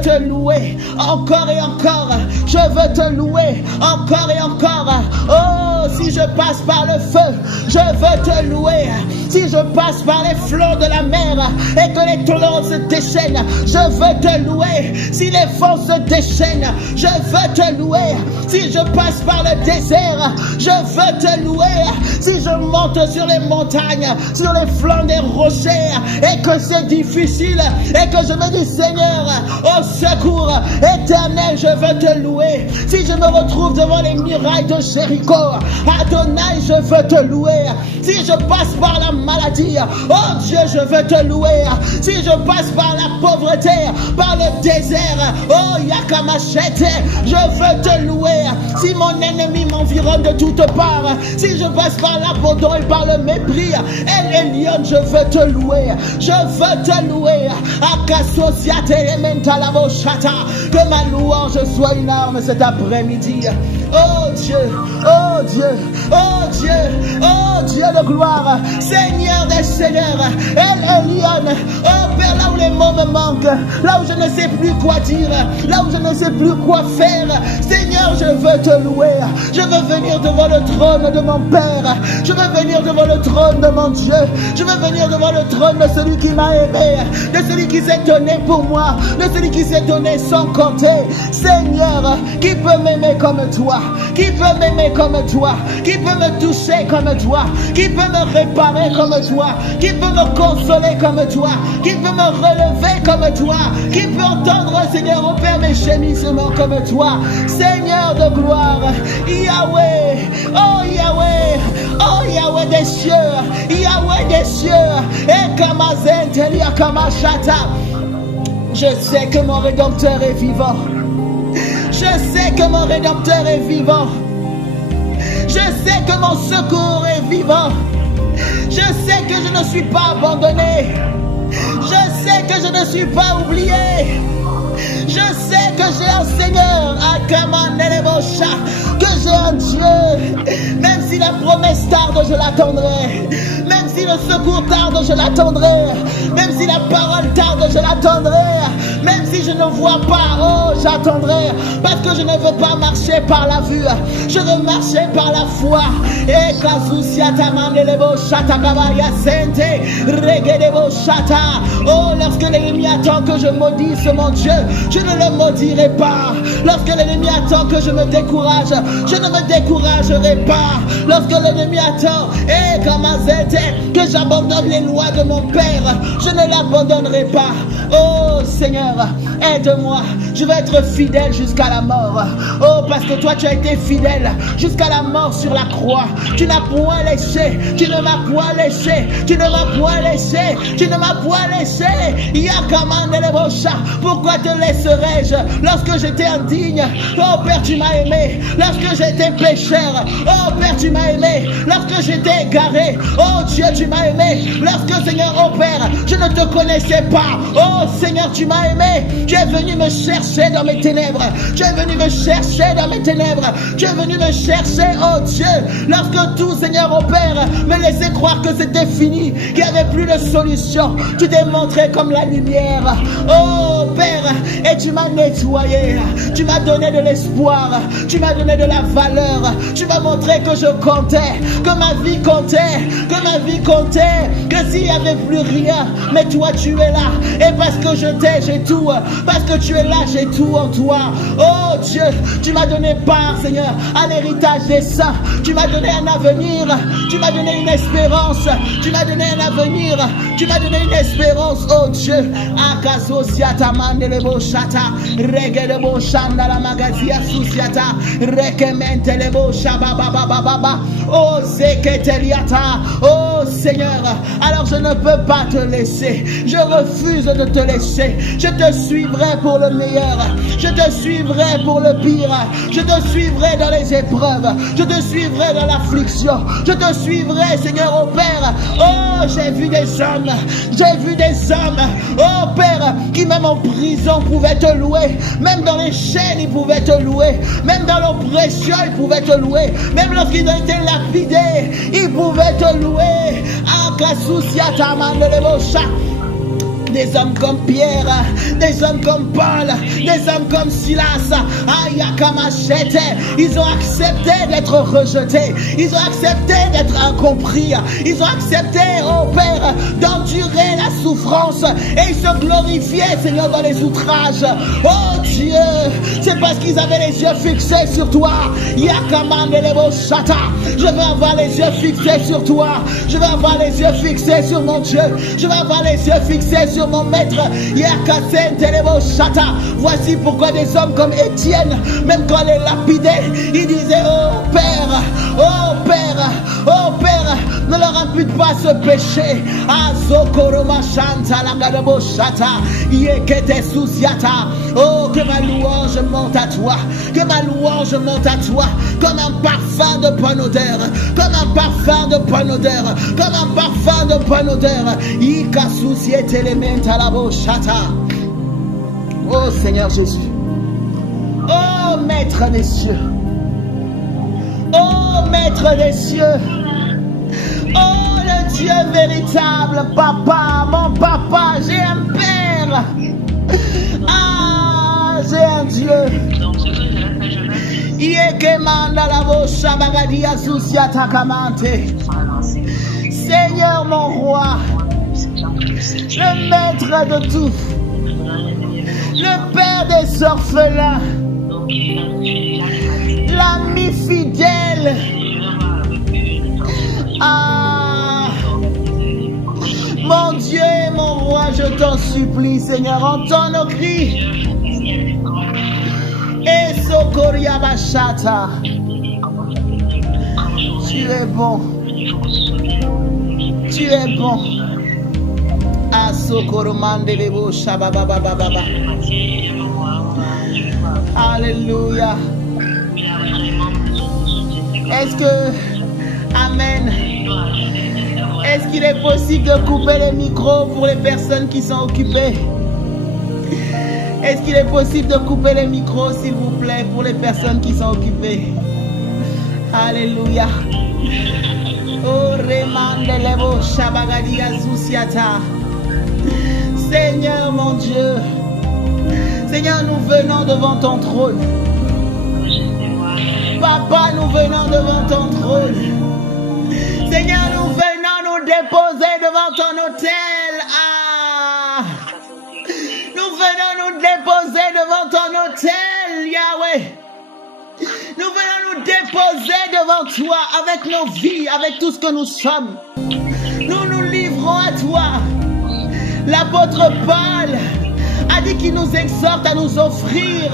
te louer encore et encore. Je veux te louer encore et encore. Oh, si je passe par le feu, je veux te louer. Si je passe par les flots de la mer et que les torrents se déchaînent, je veux te louer. Si les vents se déchaînent, je veux te louer. Si je passe par le désert, je veux te louer. Si je monte sur les montagnes, sur les flancs des rochers et que c'est difficile et que je me dis Seigneur, au secours éternel, je veux te louer. Si je me retrouve devant les murailles de Jéricho, Adonai, je veux te louer. Si je passe par la maladie, oh Dieu, je veux te louer. Si je passe par la pauvreté, par le désert, oh Yakamachete, je veux te louer. Si mon ennemi m'environne de toutes parts, si je passe par l'abandon et par le mépris, El Elyon, je veux te louer. Je veux te louer. Que ma louange soit une arme cet après-midi. Oh Dieu, oh Dieu, oh Dieu, oh Dieu de gloire, Seigneur des seigneurs, El Elyon, oh Père, là où les mots me manquent, là où je ne sais plus quoi dire, là où je ne sais plus quoi faire, Seigneur, je veux te louer. Je veux venir devant le trône de mon Père, je veux venir devant le trône de mon Dieu, je veux venir devant le trône de celui qui m'a aimé, de celui qui s'est donné pour moi, de celui qui s'est donné sans compter. Seigneur, qui peut m'aimer comme toi? Qui peut m'aimer comme toi? Qui peut me toucher comme toi? Qui peut me réparer comme toi? Qui peut me consoler comme toi? Qui peut me relever comme toi? Qui peut entendre, Seigneur, au Père, mes gémissements comme toi? Seigneur de gloire, Yahweh, oh Yahweh, oh Yahweh des cieux, Yahweh des cieux, et Kamazen, Telia Kamashata. Je sais que mon Rédempteur est vivant. Je sais que mon Rédempteur est vivant. Je sais que mon secours est vivant. Je sais que je ne suis pas abandonné. Je sais que je ne suis pas oublié. Je sais que j'ai un Seigneur, que j'ai un Dieu. Même si la promesse tarde, je l'attendrai. Même si le secours tarde, je l'attendrai. Même si la parole tarde, je l'attendrai. Même si je ne vois pas, oh, j'attendrai. Parce que je ne veux pas marcher par la vue. Je veux marcher par la foi. Et oh, lorsque l'ennemi attend que je maudisse mon Dieu, je ne le maudirai pas. Lorsque l'ennemi attend que je me décourage, je ne me découragerai pas. Lorsque l'ennemi attend, que j'abandonne les lois de mon Père, je ne l'abandonnerai pas. Oh Seigneur, aide-moi. Je vais être fidèle jusqu'à la mort. Oh, parce que toi tu as été fidèle jusqu'à la mort sur la croix. Tu n'as point laissé, tu ne m'as point laissé, tu ne m'as point laissé, tu ne m'as point laissé. Pourquoi te laisserai-je lorsque j'étais indigne? Oh Père, tu m'as aimé lorsque j'étais pécheur. Oh Père, tu m'as aimé lorsque j'étais égaré. Oh Dieu, tu m'as aimé lorsque, Seigneur, oh Père, je ne te connaissais pas. Oh Seigneur, tu m'as aimé. Tu es venu me chercher dans mes ténèbres. Tu es venu me chercher dans mes ténèbres. Tu es venu me chercher, oh Dieu, lorsque tout, Seigneur, oh Père, me laissait croire que c'était fini, qu'il n'y avait plus de solution. Tu t'es montré comme la lumière. Oh Père, et tu m'as nettoyé. Tu m'as donné de l'espoir. Tu m'as donné de la valeur. Tu m'as montré que je comptais, que ma vie comptait, que ma vie comptait, que s'il n'y avait plus rien, mais toi tu es là. Et parce que je t'ai, j'ai tout. Parce que tu es là, j'ai tout en toi. Oh Dieu, tu m'as donné part, Seigneur, à l'héritage des saints. Tu m'as donné un avenir. Tu m'as donné une espérance. Tu m'as donné un avenir. Tu m'as donné une espérance, oh Dieu. Akasosiata mandelebo shata. Regelebo shanda la magazia susiata. Rekementelebo shabababababa. Oh Zeketeliata. Oh Seigneur, alors je ne peux pas te laisser. Je refuse de te laisser. Je te suivrai pour le meilleur. Je te suivrai pour le pire. Je te suivrai dans les épreuves. Je te suivrai dans l'affliction. Je te suivrai, Seigneur, oh Père. Oh, j'ai vu des hommes. J'ai vu des hommes, oh Père, qui même en prison pouvaient te louer. Même dans les chaînes, ils pouvaient te louer. Même dans l'oppression, ils pouvaient te louer. Même lorsqu'ils ont été lapidés, ils pouvaient te louer. Des hommes comme Pierre, des hommes comme Paul, des hommes comme Silas, Ayakamachete, ils ont accepté d'être rejetés, ils ont accepté d'être incompris, ils ont accepté, oh Père, d'endurer la souffrance et ils se glorifiaient, Seigneur, dans les outrages. Oh Dieu, c'est parce qu'ils avaient les yeux fixés sur toi. Je veux avoir les yeux fixés sur toi. Je veux avoir les yeux fixés sur mon Dieu. Je veux avoir les yeux fixés sur mon maître. Voici pourquoi des hommes comme Étienne, même quand les lapidait, il disait, oh Père, oh Père, oh Père, ne leur impute pas ce péché. Oh, que ma louange monte à toi, que ma louange monte à toi, comme un parfum de bonne odeur, comme un parfum de bonne odeur, comme un parfum de bonne odeur. Oh Seigneur Jésus, oh Maître des cieux, oh Maître des cieux, oh le Dieu véritable, Papa, mon Papa, j'ai un Père, ah, j'ai un Dieu. Seigneur mon roi, le maître de tout, le père des orphelins, l'ami fidèle. Ah, mon Dieu et mon roi, je t'en supplie, Seigneur, entends nos cris. Et Sokoria Bachata, tu es bon, tu es bon. Ah, Sokoromande Lebo Shabababababa. Alléluia. Est-ce que, Amen, est-ce qu'il est possible de couper les micros pour les personnes qui sont occupées? Est-ce qu'il est possible de couper les micros, s'il vous plaît, pour les personnes qui sont occupées? Alléluia. Oh, Remandelebo Shabagadia Zusiata. Seigneur mon Dieu, Seigneur, nous venons devant ton trône. Papa, nous venons devant ton trône. Seigneur, nous venons nous déposer devant ton autel. Ah, nous venons nous déposer devant ton autel, Yahweh. Nous venons nous déposer devant toi avec nos vies, avec tout ce que nous sommes. Nous nous livrons à toi. L'apôtre Paul a dit qu'il nous exhorte à nous offrir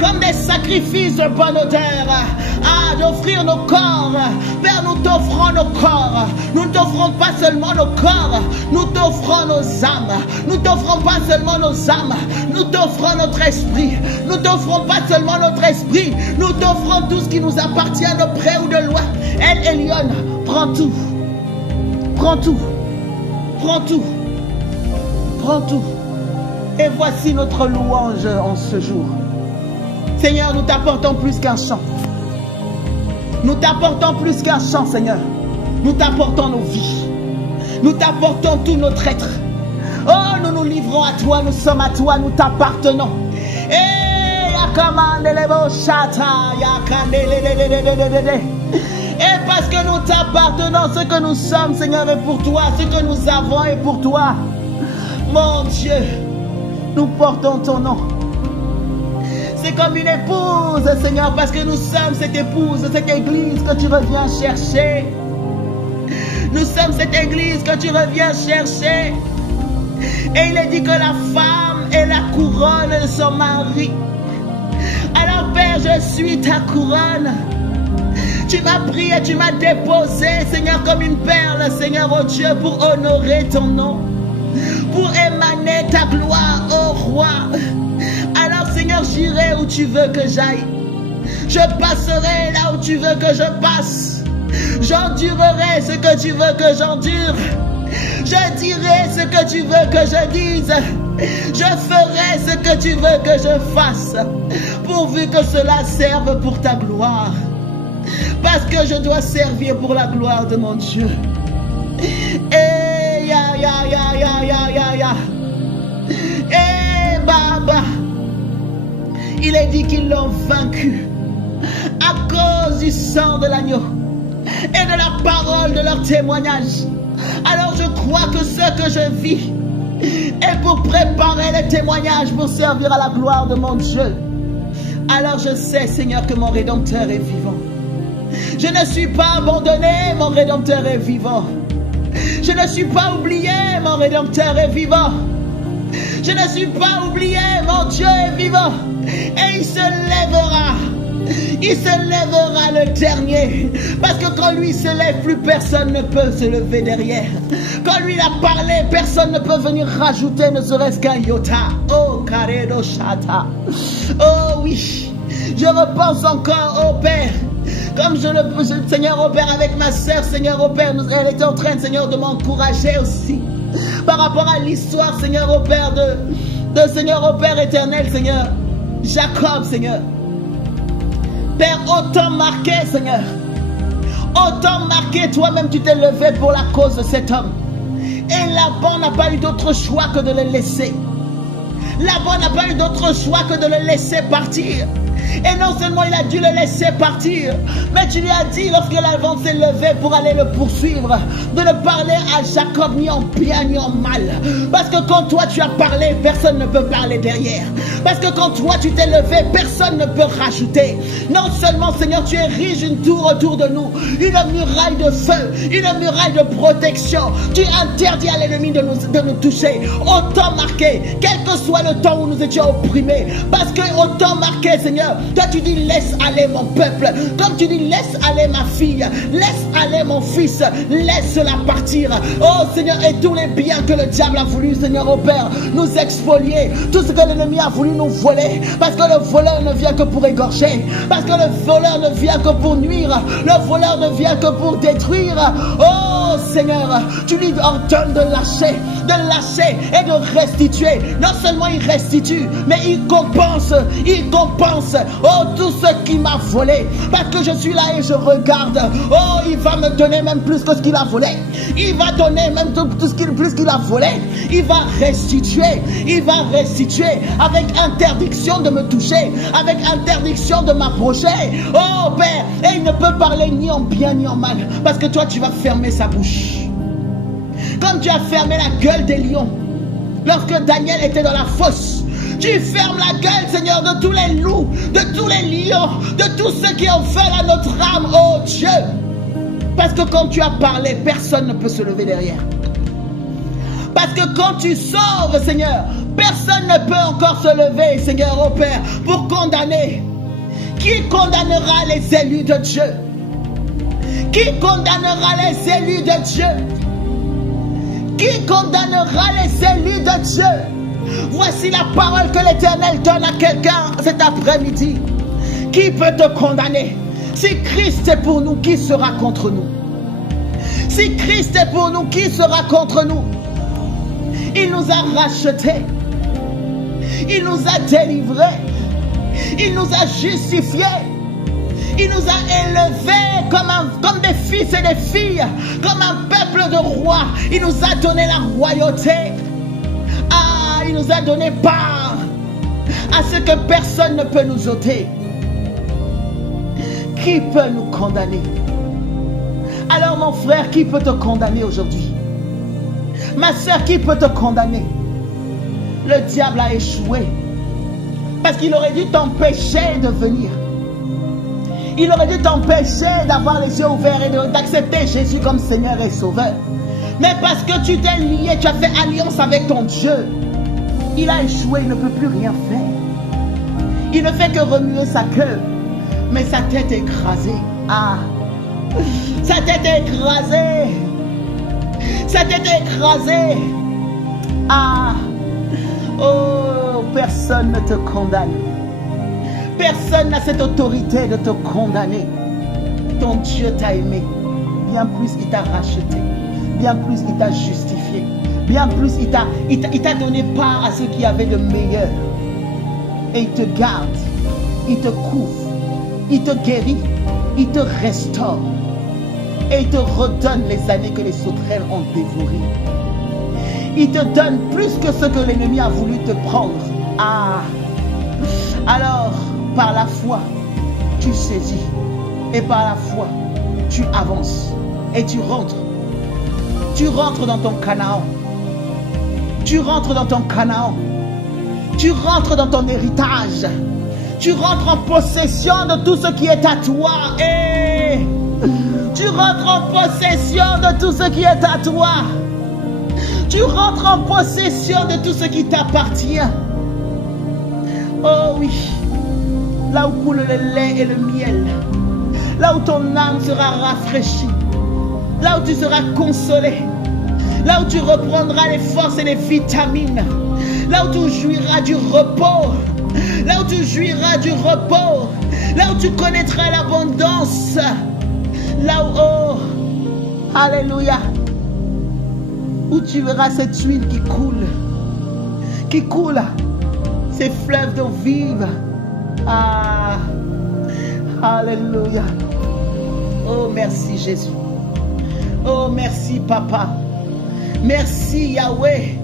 comme des sacrifices de bonne odeur, à d'offrir nos corps. Père, nous t'offrons nos corps. Nous ne t'offrons pas seulement nos corps, nous t'offrons nos âmes. Nous t'offrons pas seulement nos âmes, nous t'offrons notre esprit. Nous t'offrons pas seulement notre esprit, nous t'offrons tout ce qui nous appartient de près ou de loin. El Elyon, prends tout. Prends tout. Prends tout. Prends tout. Et voici notre louange en ce jour. Seigneur, nous t'apportons plus qu'un chant. Nous t'apportons plus qu'un chant, Seigneur. Nous t'apportons nos vies. Nous t'apportons tout notre être. Oh, nous nous livrons à toi, nous sommes à toi, nous t'appartenons. Et parce que nous t'appartenons, ce que nous sommes, Seigneur, est pour toi. Ce que nous avons est pour toi. Mon Dieu, nous portons ton nom. C'est comme une épouse, Seigneur, parce que nous sommes cette épouse, cette église que tu reviens chercher. Nous sommes cette église que tu reviens chercher. Et il est dit que la femme est la couronne de son mari. Alors Père, je suis ta couronne. Tu m'as pris et tu m'as déposé, Seigneur, comme une perle, Seigneur, oh Dieu, pour honorer ton nom, pour émaner ta gloire, oh roi. Alors Seigneur, j'irai où tu veux que j'aille. Je passerai là où tu veux que je passe. J'endurerai ce que tu veux que j'endure. Je dirai ce que tu veux que je dise. Je ferai ce que tu veux que je fasse, pourvu que cela serve pour ta gloire. Parce que je dois servir pour la gloire de mon Dieu. Et ya. là-bas, il est dit qu'ils l'ont vaincu à cause du sang de l'agneau et de la parole de leur témoignage. Alors je crois que ce que je vis est pour préparer les témoignages pour servir à la gloire de mon Dieu. Alors je sais, Seigneur, que mon Rédempteur est vivant. Je ne suis pas abandonné, mon Rédempteur est vivant. Je ne suis pas oublié, mon Rédempteur est vivant. Je ne suis pas oublié, mon Dieu est vivant. Et il se lèvera. Il se lèvera le dernier. Parce que quand lui se lève, plus personne ne peut se lever derrière. Quand lui a parlé, personne ne peut venir rajouter ne serait-ce qu'un iota. Oh, Karedo Shata. Oh oui. Je repense encore au Père. Comme Seigneur, au Père, avec ma soeur, Seigneur, au Père, elle était en train, Seigneur, de m'encourager aussi. Par rapport à l'histoire, Seigneur, au Père, de Seigneur, au Père éternel, Seigneur. Jacob, Seigneur. Père, autant marqué, Seigneur. Autant marqué, toi-même, tu t'es levé pour la cause de cet homme. Et Laban n'a pas eu d'autre choix que de le laisser. Laban n'a pas eu d'autre choix que de le laisser partir. Et non seulement il a dû le laisser partir, mais tu lui as dit, lorsque Laban s'est levé pour aller le poursuivre, de ne parler à Jacob ni en bien ni en mal. Parce que quand toi tu as parlé, personne ne peut parler derrière. Parce que quand toi tu t'es levé, personne ne peut rajouter. Non seulement, Seigneur, tu ériges une tour autour de nous, une muraille de feu, une muraille de protection. Tu interdis à l'ennemi de nous toucher. Autant marqué, quel que soit le temps où nous étions opprimés. Parce que autant marqué, Seigneur, toi tu dis laisse aller mon peuple. Comme tu dis laisse aller ma fille, laisse aller mon fils, laisse-la partir. Oh Seigneur, et tous les biens que le diable a voulu, Seigneur, au Père, nous expolier. Tout ce que l'ennemi a voulu nous voler. Parce que le voleur ne vient que pour égorger. Parce que le voleur ne vient que pour nuire. Le voleur ne vient que pour détruire. Oh Seigneur, tu lui ordonnes de lâcher et de restituer. Non seulement il restitue, mais il compense. Il compense. Oh, tout ce qui m'a volé. Parce que je suis là et je regarde. Oh, il va me donner même plus que ce qu'il a volé. Il va donner même plus qu'il a volé. Il va restituer. Il va restituer avec interdiction de me toucher. Avec interdiction de m'approcher. Oh, Père. Et il ne peut parler ni en bien ni en mal. Parce que toi, tu vas fermer sa bouche. Comme tu as fermé la gueule des lions. Lorsque Daniel était dans la fosse. Tu fermes la gueule, Seigneur, de tous les loups, de tous les lions, de tous ceux qui ont fait à notre âme, oh Dieu. Parce que quand tu as parlé, personne ne peut se lever derrière. Parce que quand tu sauves, Seigneur, personne ne peut encore se lever, Seigneur, oh Père, pour condamner. Qui condamnera les élus de Dieu? Qui condamnera les élus de Dieu? Qui condamnera les élus de Dieu? Voici la parole que l'Éternel donne à quelqu'un cet après-midi. Qui peut te condamner? Si Christ est pour nous, qui sera contre nous? Si Christ est pour nous, qui sera contre nous? Il nous a rachetés. Il nous a délivrés. Il nous a justifiés. Il nous a élevés comme des fils et des filles, comme un peuple de rois. Il nous a donné la royauté. Ah, il nous a donné part à ce que personne ne peut nous ôter. Qui peut nous condamner? Alors mon frère, qui peut te condamner aujourd'hui? Ma soeur, qui peut te condamner? Le diable a échoué. Parce qu'il aurait dû t'empêcher de venir. Il aurait dû t'empêcher d'avoir les yeux ouverts et d'accepter Jésus comme Seigneur et Sauveur. Mais parce que tu t'es lié, tu as fait alliance avec ton Dieu, il a échoué, il ne peut plus rien faire. Il ne fait que remuer sa queue. Mais sa tête est écrasée. Ah, sa tête est écrasée. Sa tête est écrasée. Ah, oh, personne ne te condamne. Personne n'a cette autorité de te condamner. Ton Dieu t'a aimé. Bien plus, il t'a racheté. Bien plus, il t'a justifié. Bien plus, il t'a donné part à ce qu'il y avait de meilleur. Et il te garde. Il te couvre. Il te guérit. Il te restaure. Et il te redonne les années que les sauterelles ont dévorées. Il te donne plus que ce que l'ennemi a voulu te prendre. Ah, alors par la foi, tu saisis. Et par la foi, tu avances. Et tu rentres. Tu rentres dans ton Canaan. Tu rentres dans ton Canaan. Tu rentres dans ton héritage. Tu rentres en possession de tout ce qui est à toi. Et tu rentres en possession de tout ce qui est à toi. Tu rentres en possession de tout ce qui t'appartient. Oh oui. Là où coule le lait et le miel. Là où ton âme sera rafraîchie. Là où tu seras consolé. Là où tu reprendras les forces et les vitamines. Là où tu jouiras du repos. Là où tu jouiras du repos. Là où tu connaîtras l'abondance. Là où, oh, alléluia. Où tu verras cette huile qui coule. Qui coule. Ces fleuves d'eau vive. Ah, alléluia. Oh, merci Jésus. Oh, merci Papa. Merci Yahweh.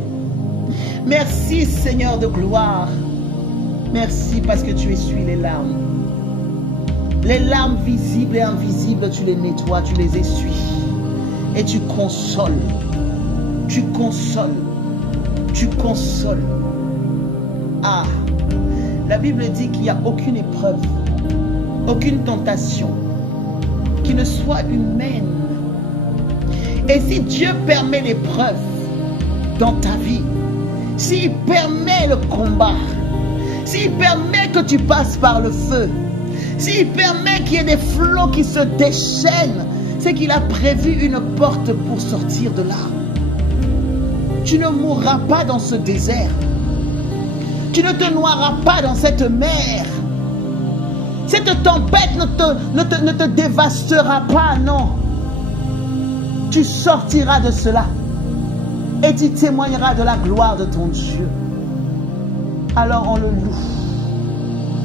Merci Seigneur de gloire. Merci parce que tu essuies les larmes. Les larmes visibles et invisibles, tu les nettoies, tu les essuies. Et tu consoles. Tu consoles. Tu consoles. Ah, la Bible dit qu'il n'y a aucune épreuve, aucune tentation qui ne soit humaine. Et si Dieu permet l'épreuve dans ta vie, s'il permet le combat, s'il permet que tu passes par le feu, s'il permet qu'il y ait des flots qui se déchaînent, c'est qu'il a prévu une porte pour sortir de là. Tu ne mourras pas dans ce désert. Tu ne te noieras pas dans cette mer. Cette tempête ne te dévastera pas, non. Tu sortiras de cela et tu témoigneras de la gloire de ton Dieu. Alors on le loue.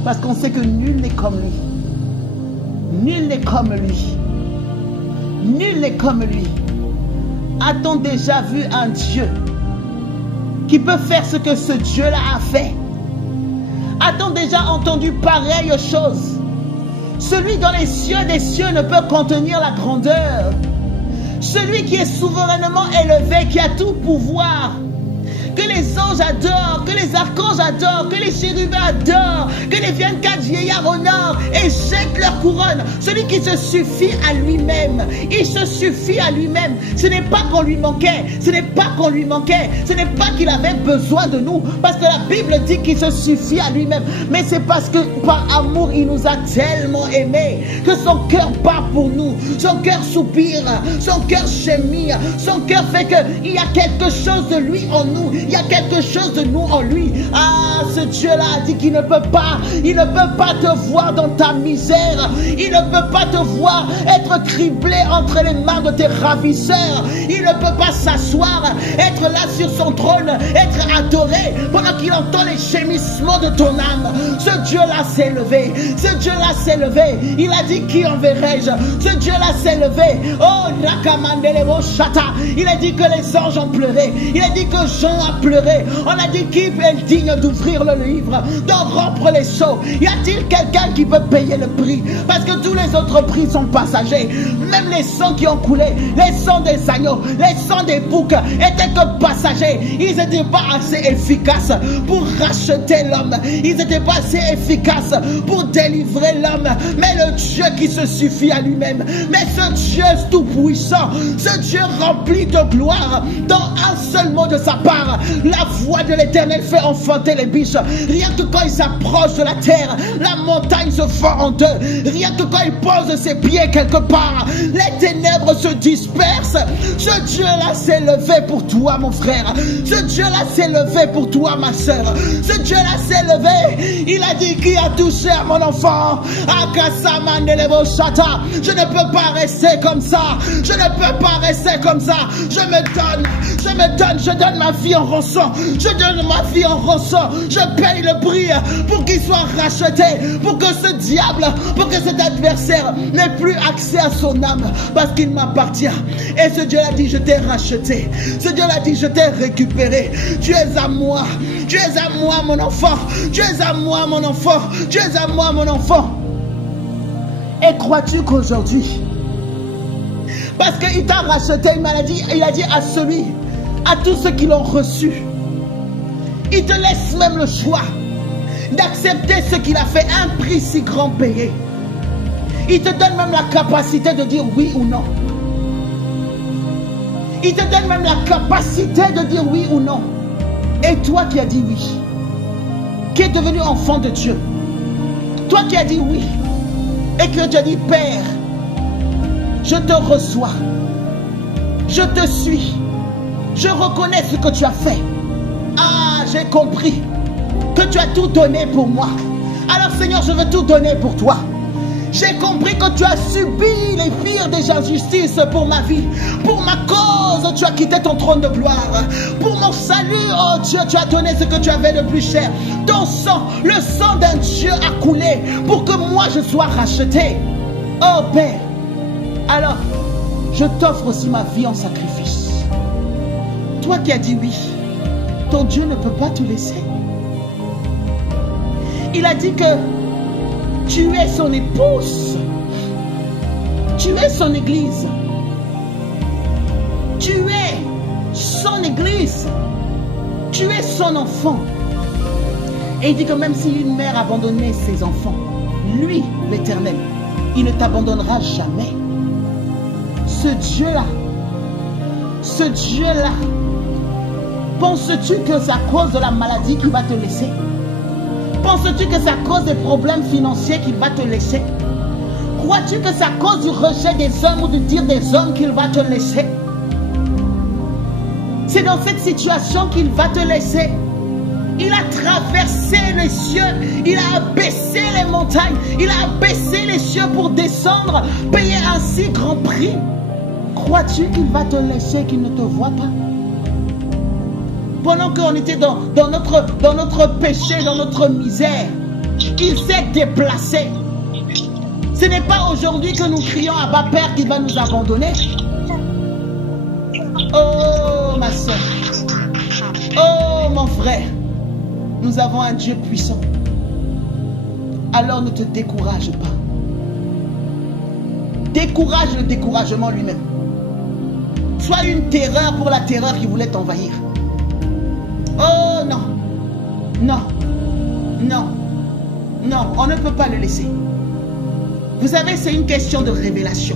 Parce qu'on sait que nul n'est comme lui. Nul n'est comme lui. Nul n'est comme lui. A-t-on déjà vu un Dieu qui peut faire ce que ce Dieu-là a fait? A-t-on déjà entendu pareille chose? Celui dans les cieux des cieux ne peut contenir la grandeur. Celui qui est souverainement élevé, qui a tout pouvoir. Que les anges adorent, que les archanges adorent, que les chérubins adorent, que les 24 vieillards honorent et jettent leur couronne. Celui qui se suffit à lui-même, il se suffit à lui-même. Ce n'est pas qu'on lui manquait, ce n'est pas qu'on lui manquait, ce n'est pas qu'il avait besoin de nous, parce que la Bible dit qu'il se suffit à lui-même. Mais c'est parce que par amour, il nous a tellement aimés que son cœur bat pour nous, son cœur soupire, son cœur gémit, son cœur fait qu'il y a quelque chose de lui en nous. Il y a quelque chose de nous en lui. Ah, ce Dieu-là a dit qu'il ne peut pas. Il ne peut pas te voir dans ta misère. Il ne peut pas te voir être criblé entre les mains de tes ravisseurs. Il ne peut pas s'asseoir, être là sur son trône, être adoré pendant qu'il entend les gémissements de ton âme. Ce Dieu-là s'est levé. Ce Dieu-là s'est levé. Il a dit: qui enverrai-je? Ce Dieu-là s'est levé. Oh, Nakamandelebo Shata. Il a dit que les anges ont pleuré. Il a dit que Jean a pleuré. On a dit: qui est digne d'ouvrir le livre, d'en rompre les sceaux? Y a-t-il quelqu'un qui peut payer le prix? Parce que tous les autres prix sont passagers. Même les sangs qui ont coulé, les sangs des agneaux, les sangs des boucs étaient que passagers. Ils n'étaient pas assez efficaces pour racheter l'homme. Ils n'étaient pas assez efficaces pour délivrer l'homme. Mais le Dieu qui se suffit à lui-même, mais ce Dieu tout-puissant, ce Dieu rempli de gloire, dans un seul mot de sa part, la voix de l'Éternel fait enfanter les biches. Rien que quand il s'approche de la terre, la montagne se fend en deux. Rien que quand il pose ses pieds quelque part, les ténèbres se dispersent. Ce Dieu-là s'est levé pour toi, mon frère. Ce Dieu-là s'est levé pour toi, ma soeur. Ce Dieu-là s'est levé. Il a dit: qui a touché à mon enfant? Je ne peux pas rester comme ça. Je ne peux pas rester comme ça. Je donne ma vie en rançon. Je donne ma vie en rançon. Je paye le prix pour qu'il soit racheté, pour que ce diable, pour que cet adversaire n'ait plus accès à son âme, parce qu'il m'appartient. Et ce Dieu a dit: je t'ai racheté. Ce Dieu a dit: je t'ai récupéré. Tu es à moi. Tu es à moi, mon enfant. Tu es à moi, mon enfant. Tu es à moi, mon enfant. Et crois-tu qu'aujourd'hui, parce qu'il t'a racheté une maladie, il a dit à tous ceux qui l'ont reçu, il te laisse même le choix d'accepter ce qu'il a fait, un prix si grand payé. Il te donne même la capacité de dire oui ou non. Il te donne même la capacité de dire oui ou non. Et toi qui as dit oui, qui es devenu enfant de Dieu, toi qui as dit oui, et que tu as dit Père, je te reçois, je te suis, je reconnais ce que tu as fait. Ah, j'ai compris que tu as tout donné pour moi. Alors Seigneur, je veux tout donner pour toi. J'ai compris que tu as subi les pires des injustices pour ma vie. Pour ma cause, tu as quitté ton trône de gloire. Pour mon salut, oh Dieu, tu as donné ce que tu avais de plus cher. Ton sang, le sang d'un Dieu a coulé pour que moi je sois racheté. Oh Père, alors je t'offre aussi ma vie en sacrifice. Toi qui as dit oui, ton Dieu ne peut pas te laisser. Il a dit que tu es son épouse. Tu es son église. Tu es son église. Tu es son enfant. Et il dit que même si une mère abandonnait ses enfants, lui, l'Éternel, il ne t'abandonnera jamais. Ce Dieu-là, penses-tu que c'est à cause de la maladie qu'il va te laisser? Penses-tu que c'est à cause des problèmes financiers qu'il va te laisser? Crois-tu que c'est à cause du rejet des hommes ou du dire des hommes qu'il va te laisser? C'est dans cette situation qu'il va te laisser. Il a traversé les cieux, il a abaissé les montagnes, il a abaissé les cieux pour descendre, payer un si grand prix. Crois-tu qu'il va te laisser, qu'il ne te voit pas? Pendant qu'on était dans notre péché, dans notre misère, il s'est déplacé. Ce n'est pas aujourd'hui que nous crions à Abba Père qu'il va nous abandonner. Oh ma soeur, oh mon frère, nous avons un Dieu puissant. Alors ne te décourage pas. Décourage le découragement lui-même. Sois une terreur pour la terreur qui voulait t'envahir. Oh non, non, non, non, on ne peut pas le laisser. Vous savez, c'est une question de révélation.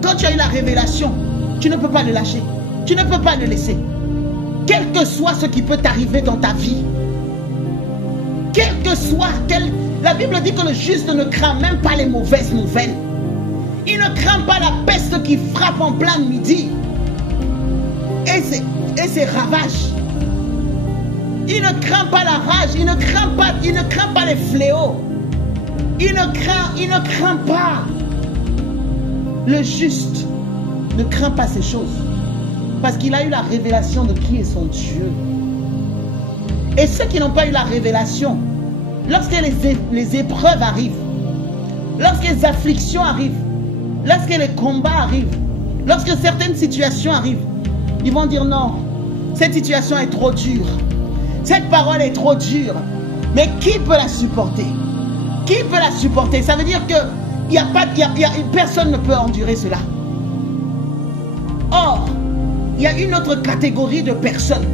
Quand tu as eu la révélation, tu ne peux pas le lâcher. Tu ne peux pas le laisser. Quel que soit ce qui peut t'arriver dans ta vie, quel que soit, la Bible dit que le juste ne craint même pas les mauvaises nouvelles. Il ne craint pas la peste qui frappe en plein midi et ses ravages. Il ne craint pas la rage, il ne craint pas les fléaux. Il ne craint pas. Le juste ne craint pas ces choses. Parce qu'il a eu la révélation de qui est son Dieu. Et ceux qui n'ont pas eu la révélation, lorsque les épreuves arrivent, lorsque les afflictions arrivent, lorsque les combats arrivent, lorsque certaines situations arrivent, ils vont dire non, cette situation est trop dure. Cette parole est trop dure. Mais qui peut la supporter? Qui peut la supporter? Ça veut dire que personne ne peut endurer cela. Or, il y a une autre catégorie de personnes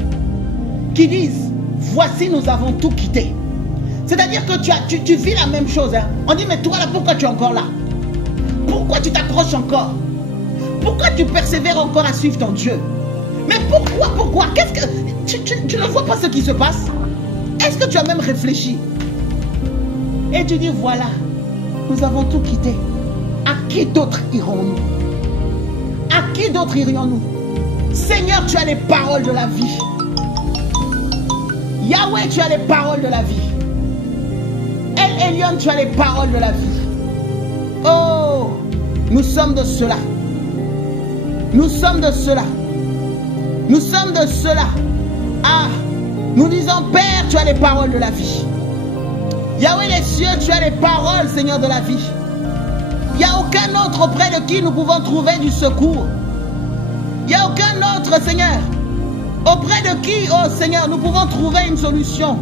qui disent, voici nous avons tout quitté. C'est-à-dire que tu vis la même chose. Hein. On dit, mais toi là, pourquoi tu es encore là? Pourquoi tu t'accroches encore? Pourquoi tu persévères encore à suivre ton Dieu? Mais pourquoi? Qu'est-ce que... Tu ne vois pas ce qui se passe? Est-ce que tu as même réfléchi? Et tu dis, voilà, nous avons tout quitté. À qui d'autre irons-nous? À qui d'autre irions-nous? Seigneur, tu as les paroles de la vie. Yahweh, tu as les paroles de la vie. El Elyon, tu as les paroles de la vie. Oh, nous sommes de cela. Nous sommes de cela. Nous sommes de cela. Ah, nous disons, Père, tu as les paroles de la vie. Yahweh les cieux, tu as les paroles, Seigneur, de la vie. Il n'y a aucun autre auprès de qui nous pouvons trouver du secours. Il n'y a aucun autre, Seigneur. Auprès de qui, oh Seigneur, nous pouvons trouver une solution?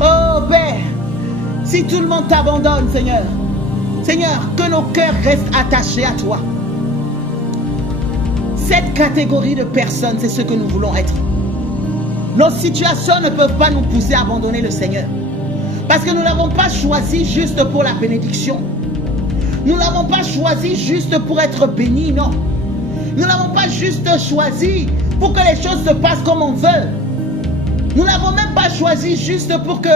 Oh Père, si tout le monde t'abandonne, Seigneur, Seigneur, que nos cœurs restent attachés à toi. Cette catégorie de personnes, c'est ce que nous voulons être. Nos situations ne peuvent pas nous pousser à abandonner le Seigneur. Parce que nous ne l'avons pas choisi juste pour la bénédiction. Nous ne l'avons pas choisi juste pour être bénis, non. Nous ne l'avons pas juste choisi pour que les choses se passent comme on veut. Nous ne l'avons même pas choisi juste pour que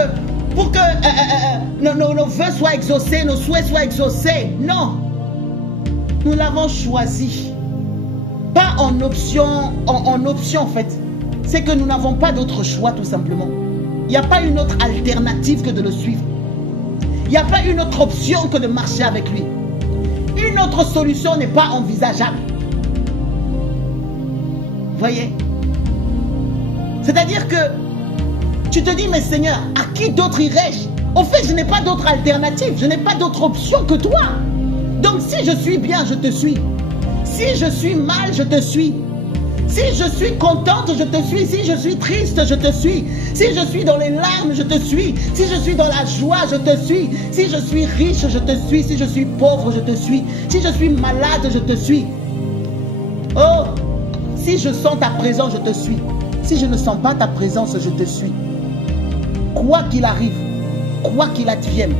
nos vœux soient exaucés, nos souhaits soient exaucés. Non. Nous l'avons choisi. Pas en option, en option en fait. C'est que nous n'avons pas d'autre choix tout simplement. Il n'y a pas une autre alternative que de le suivre. Il n'y a pas une autre option que de marcher avec lui. Une autre solution n'est pas envisageable. Voyez? C'est-à-dire que tu te dis, mais Seigneur, à qui d'autre irais-je? Au fait, je n'ai pas d'autre alternative, je n'ai pas d'autre option que toi. Donc si je suis bien, je te suis. Si je suis mal, je te suis. Si je suis contente, je te suis. Si je suis triste, je te suis. Si je suis dans les larmes, je te suis. Si je suis dans la joie, je te suis. Si je suis riche, je te suis. Si je suis pauvre, je te suis. Si je suis malade, je te suis. Oh, si je sens ta présence, je te suis. Si je ne sens pas ta présence, je te suis. Quoi qu'il arrive, quoi qu'il advienne,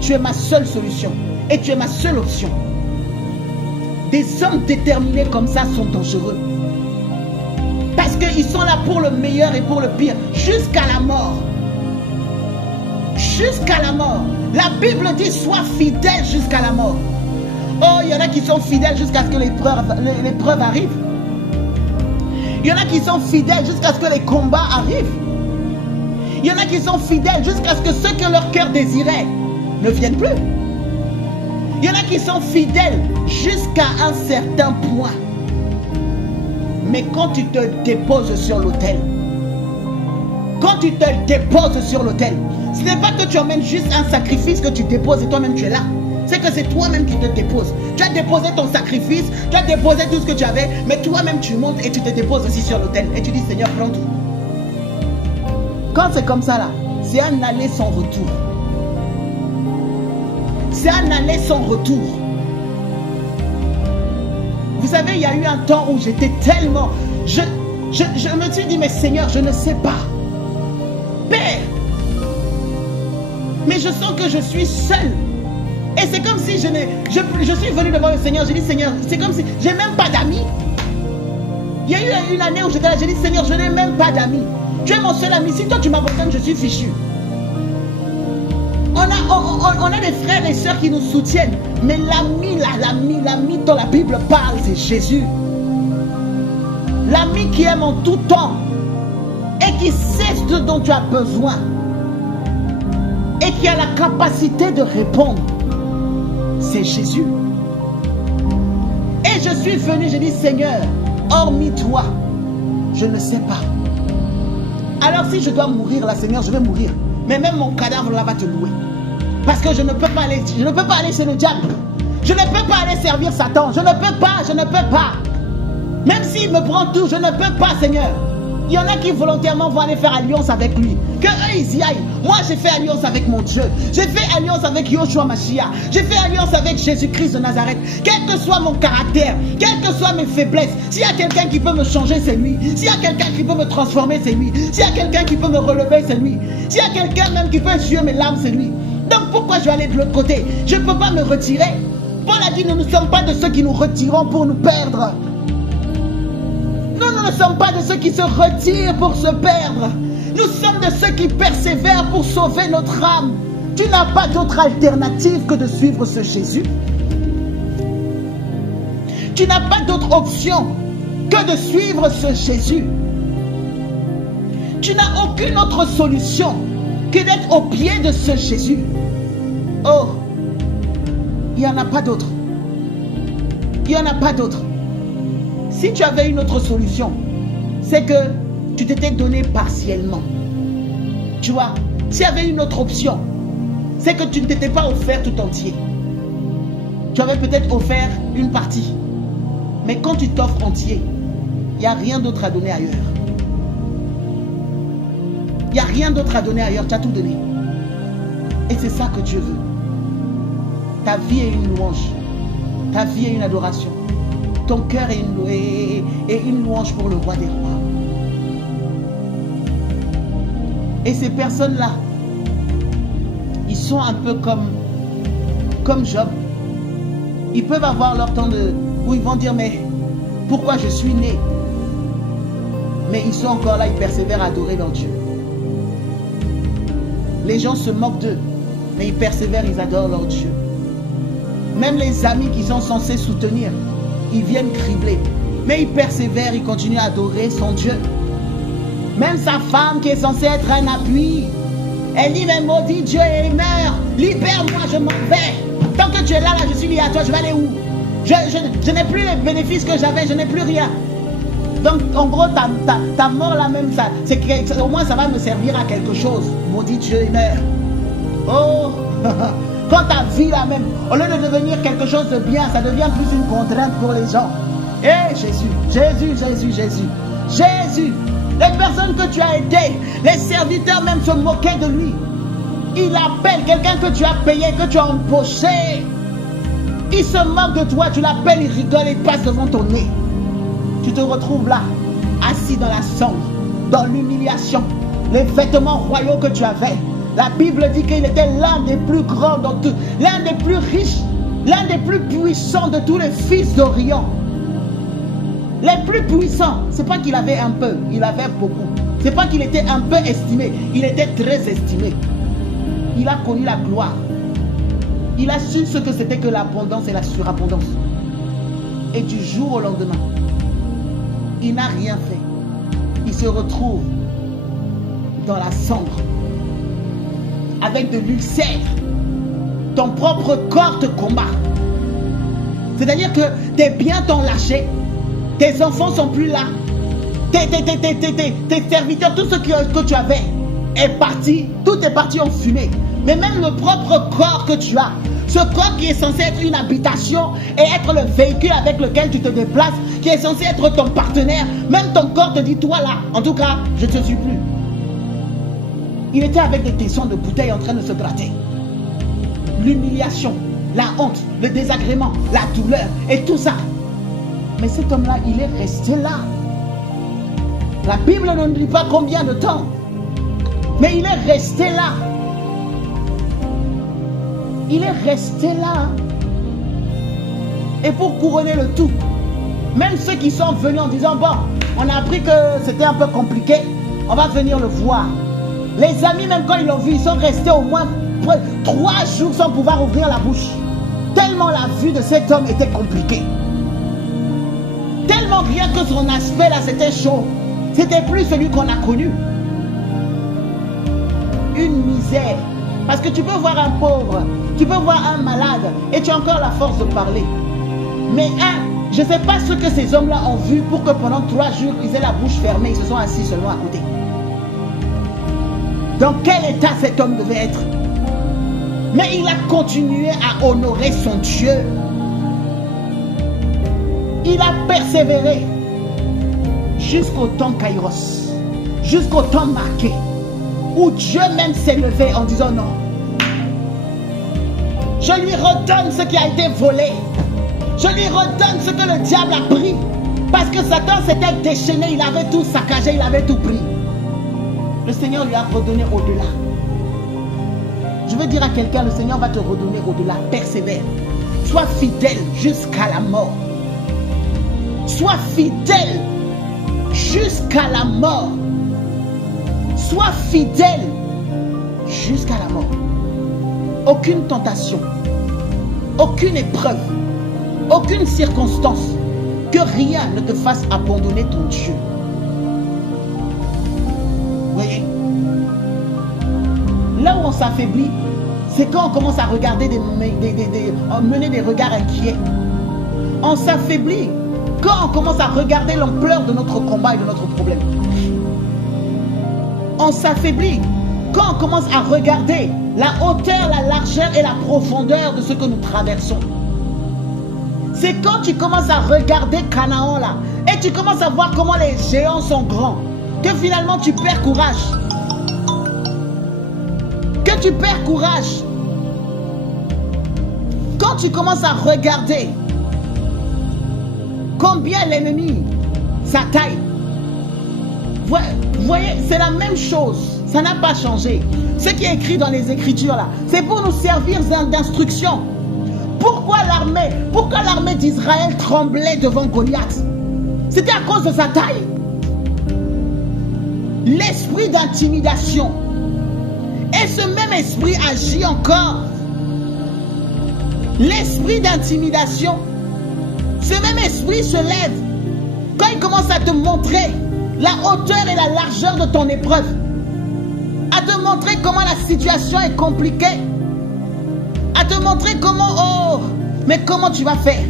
tu es ma seule solution et tu es ma seule option. Des hommes déterminés comme ça sont dangereux. Parce qu'ils sont là pour le meilleur et pour le pire, jusqu'à la mort. Jusqu'à la mort. La Bible dit, sois fidèle jusqu'à la mort. Oh, il y en a qui sont fidèles jusqu'à ce que l'épreuve arrive. Il y en a qui sont fidèles jusqu'à ce que les combats arrivent. Il y en a qui sont fidèles jusqu'à ce que ce que leur cœur désirait ne vienne plus. Il y en a qui sont fidèles jusqu'à un certain point. Mais quand tu te déposes sur l'autel, ce n'est pas que tu emmènes juste un sacrifice que tu déposes et toi-même tu es là. C'est que c'est toi-même qui te déposes. Tu as déposé ton sacrifice, tu as déposé tout ce que tu avais, mais toi-même tu montes et tu te déposes aussi sur l'autel. Et tu dis, Seigneur, prends tout. Quand c'est comme ça là, c'est un aller sans retour. C'est un aller sans retour. Vous savez, il y a eu un temps où j'étais tellement... Je me suis dit, mais Seigneur, je ne sais pas. Père, mais je sens que je suis seul. Et c'est comme si je suis venu devant le Seigneur. J'ai dit, Seigneur, c'est comme si j'ai même pas d'amis. Il y a eu une année où j'étais là, j'ai dit, Seigneur, je n'ai même pas d'amis. Tu es mon seul ami. Si toi tu m'abandonnes, je suis fichu. On a des frères et sœurs qui nous soutiennent. Mais l'ami dont la Bible parle, c'est Jésus. L'ami qui aime en tout temps et qui sait ce dont tu as besoin et qui a la capacité de répondre, c'est Jésus. Et je suis venu, j'ai dit, Seigneur, hormis toi, je ne sais pas. Alors si je dois mourir là, Seigneur, je vais mourir. Mais même mon cadavre là va te louer. Parce que je ne peux pas aller chez le diable. Je ne peux pas aller servir Satan. Je ne peux pas. Même s'il me prend tout, je ne peux pas, Seigneur. Il y en a qui volontairement vont aller faire alliance avec lui. Que eux, ils y aillent. Moi, j'ai fait alliance avec mon Dieu. J'ai fait alliance avec Yoshua Mashiach. J'ai fait alliance avec Jésus-Christ de Nazareth. Quel que soit mon caractère, quelles que soient mes faiblesses, s'il y a quelqu'un qui peut me changer, c'est lui. S'il y a quelqu'un qui peut me transformer, c'est lui. S'il y a quelqu'un qui peut me relever, c'est lui. S'il y a quelqu'un même qui peut essuyer mes larmes, c'est lui. Donc pourquoi je vais aller de l'autre côté? Je ne peux pas me retirer. Paul a dit, nous ne sommes pas de ceux qui nous retirons pour nous perdre. Nous ne sommes pas de ceux qui se retirent pour se perdre. Nous sommes de ceux qui persévèrent pour sauver notre âme. Tu n'as pas d'autre alternative que de suivre ce Jésus. Tu n'as pas d'autre option que de suivre ce Jésus. Tu n'as aucune autre solution que d'être au pied de ce Jésus. Oh, il n'y en a pas d'autre. Il n'y en a pas d'autre. Si tu avais une autre solution, c'est que tu t'étais donné partiellement. Tu vois, s'il y avait une autre option, c'est que tu ne t'étais pas offert tout entier. Tu avais peut-être offert une partie. Mais quand tu t'offres entier, il n'y a rien d'autre à donner ailleurs. Il n'y a rien d'autre à donner ailleurs, tu as tout donné. Et c'est ça que Dieu veut. Ta vie est une louange. Ta vie est une adoration. Ton cœur est une louange pour le roi des rois. Et ces personnes-là, ils sont un peu comme Job. Ils peuvent avoir leur temps où ils vont dire, mais pourquoi je suis né? Mais ils sont encore là, ils persévèrent à adorer leur Dieu. Les gens se moquent d'eux, mais ils persévèrent, ils adorent leur Dieu. Même les amis qui sont censés soutenir, ils viennent cribler. Mais ils persévèrent, ils continuent à adorer son Dieu. Même sa femme qui est censée être un appui, elle dit, mais maudit Dieu et meurt. Libère-moi, je m'en vais. Tant que tu es là, je suis lié à toi, je vais aller où? Je n'ai plus les bénéfices que j'avais, je n'ai plus rien. Donc, en gros, ta mort là même, au moins ça va me servir à quelque chose. Maudit Dieu et meurt. Oh, quand ta vie là même, au lieu de devenir quelque chose de bien, ça devient plus une contrainte pour les gens. Eh Jésus, Jésus, Jésus, Jésus, Jésus. Les personnes que tu as aidées, les serviteurs même se moquaient de lui. Il appelle quelqu'un que tu as payé, que tu as empoché. Il se moque de toi, tu l'appelles, il rigole et il passe devant ton nez. Tu te retrouves là, assis dans la cendre, dans l'humiliation, les vêtements royaux que tu avais. La Bible dit qu'il était l'un des plus grands, l'un des plus riches, l'un des plus puissants de tous les fils d'Orient. Les plus puissants, c'est pas qu'il avait un peu, il avait beaucoup. C'est pas qu'il était un peu estimé, il était très estimé. Il a connu la gloire. Il a su ce que c'était que l'abondance et la surabondance. Et du jour au lendemain, il n'a rien fait. Il se retrouve dans la cendre, avec de l'ulcère. Ton propre corps te combat. C'est-à-dire que tes biens t'ont lâché. Tes enfants sont plus là. Tes serviteurs, tout ce que tu avais est parti. Tout est parti en fumée. Mais même le propre corps que tu as, ce corps qui est censé être une habitation et être le véhicule avec lequel tu te déplaces, qui est censé être ton partenaire, même ton corps te dit, toi là, en tout cas, je ne te suis plus. Il était avec des tessons de bouteilles en train de se gratter. L'humiliation, la honte, le désagrément, la douleur et tout ça. Mais cet homme-là, il est resté là. La Bible ne nous dit pas combien de temps. Mais il est resté là. Il est resté là. Et pour couronner le tout, même ceux qui sont venus en disant, bon, on a appris que c'était un peu compliqué, on va venir le voir. Les amis, même quand ils l'ont vu, ils sont restés au moins 3 jours sans pouvoir ouvrir la bouche. Tellement la vue de cet homme était compliquée. Tellement rien que son aspect là, c'était chaud. C'était plus celui qu'on a connu. Une misère. Parce que tu peux voir un pauvre, tu peux voir un malade et tu as encore la force de parler. Mais je ne sais pas ce que ces hommes-là ont vu pour que pendant 3 jours, ils aient la bouche fermée, ils se sont assis seulement à côté. Dans quel état cet homme devait être? Mais il a continué à honorer son Dieu. Il a persévéré jusqu'au temps Kairos, jusqu'au temps marqué, où Dieu même s'est levé en disant non. Je lui redonne ce qui a été volé. Je lui redonne ce que le diable a pris. Parce que Satan s'était déchaîné, il avait tout saccagé, il avait tout pris. Le Seigneur lui a redonné au-delà. Je veux dire à quelqu'un, le Seigneur va te redonner au-delà. Persévère. Sois fidèle jusqu'à la mort. Sois fidèle jusqu'à la mort. Sois fidèle jusqu'à la mort. Aucune tentation, aucune épreuve, aucune circonstance, que rien ne te fasse abandonner ton Dieu. Vous voyez? Là où on s'affaiblit, c'est quand on commence à regarder mener des regards inquiets. On s'affaiblit quand on commence à regarder l'ampleur de notre combat et de notre problème. On s'affaiblit quand on commence à regarder la hauteur, la largeur et la profondeur de ce que nous traversons. C'est quand tu commences à regarder Canaan là, et tu commences à voir comment les géants sont grands, que finalement tu perds courage. Que tu perds courage. Quand tu commences à regarder combien l'ennemi, sa taille. Vous voyez, c'est la même chose. Ça n'a pas changé. Ce qui est écrit dans les Écritures là, c'est pour nous servir d'instruction. Pourquoi l'armée d'Israël tremblait devant Goliath? C'était à cause de sa taille. L'esprit d'intimidation. Et ce même esprit agit encore. L'esprit d'intimidation. Ce même esprit se lève quand il commence à te montrer la hauteur et la largeur de ton épreuve. À te montrer comment la situation est compliquée. À te montrer comment, oh, mais comment tu vas faire.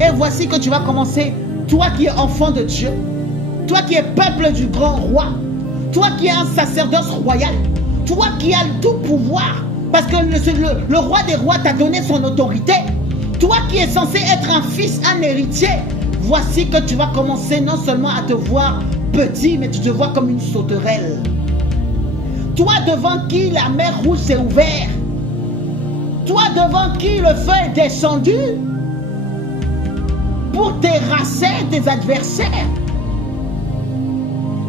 Et voici que tu vas commencer, toi qui es enfant de Dieu, toi qui es peuple du grand roi, toi qui es un sacerdoce royal, toi qui as tout pouvoir, parce que le roi des rois t'a donné son autorité, toi qui es censé être un fils, un héritier, voici que tu vas commencer non seulement à te voir petit, mais tu te vois comme une sauterelle. Toi devant qui la mer rouge s'est ouverte, toi devant qui le feu est descendu pour terrasser tes adversaires.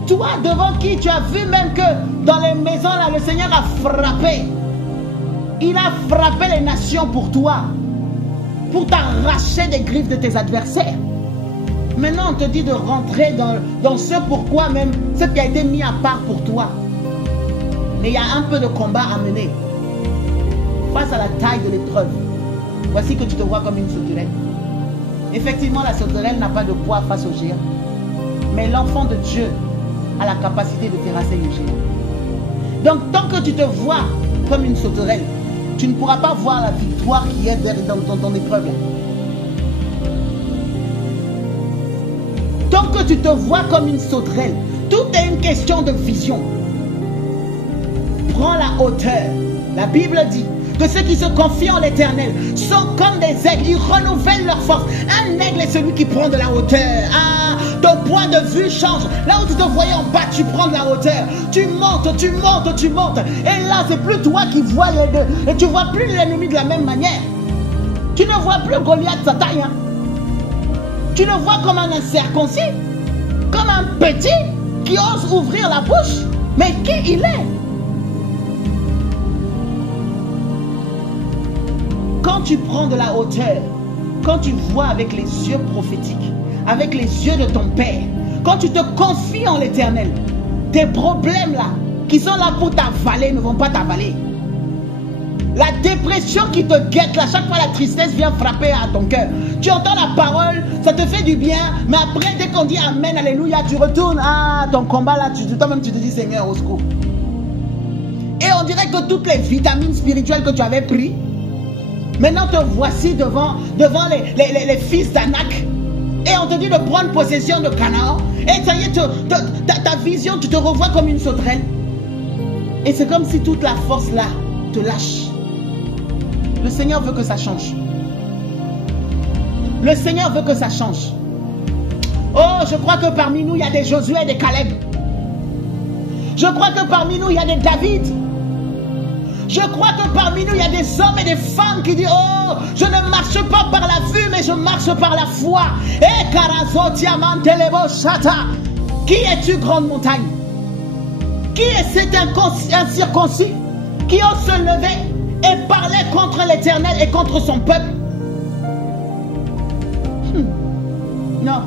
Toi devant qui tu as vu même que dans les maisons là, le Seigneur a frappé. Il a frappé les nations pour toi, pour t'arracher des griffes de tes adversaires. Maintenant on te dit de rentrer dans ce pourquoi même, ce qui a été mis à part pour toi. Mais il y a un peu de combat à mener. Face à la taille de l'épreuve, voici que tu te vois comme une sauterelle. Effectivement, la sauterelle n'a pas de poids face au géant. Mais l'enfant de Dieu a la capacité de terrasser le géant. Donc, tant que tu te vois comme une sauterelle, tu ne pourras pas voir la victoire qui est dans ton épreuve. Tant que tu te vois comme une sauterelle, tout est une question de vision. Prends la hauteur. La Bible dit que ceux qui se confient en l'Éternel sont comme des aigles, ils renouvellent leur force. Un aigle est celui qui prend de la hauteur. Ah, ton point de vue change. Là où tu te voyais en bas, tu prends de la hauteur. Tu montes, tu montes, tu montes. Et là, c'est plus toi qui vois les deux. Et tu ne vois plus l'ennemi de la même manière. Tu ne vois plus Goliath sa taille. Hein. Tu le vois comme un incirconcis, comme un petit qui ose ouvrir la bouche. Mais qui il est? Quand tu prends de la hauteur, quand tu vois avec les yeux prophétiques, avec les yeux de ton Père, quand tu te confies en l'Éternel, tes problèmes là, qui sont là pour t'avaler, ne vont pas t'avaler. La dépression qui te guette là, chaque fois la tristesse vient frapper à ton cœur. Tu entends la parole, ça te fait du bien, mais après dès qu'on dit Amen, Alléluia, tu retournes à ton combat là, toi-même tu te dis Seigneur, au secours. Et on dirait que toutes les vitamines spirituelles que tu avais prises, maintenant te voici devant les fils d'Anak. Et on te dit de prendre possession de Canaan. Et ça y est, ta vision, tu te revois comme une sauterelle. Et c'est comme si toute la force là te lâche. Le Seigneur veut que ça change. Le Seigneur veut que ça change. Oh, je crois que parmi nous, il y a des Josué et des Caleb. Je crois que parmi nous, il y a des David. Je crois que parmi nous, il y a des hommes et des femmes qui disent, oh, je ne marche pas par la vue, mais je marche par la foi. Et Karazotiamantelebo Shata. Qui es-tu, grande montagne? Qui est cet incirconcis qui ose se lever et parler contre l'Éternel et contre son peuple? Non,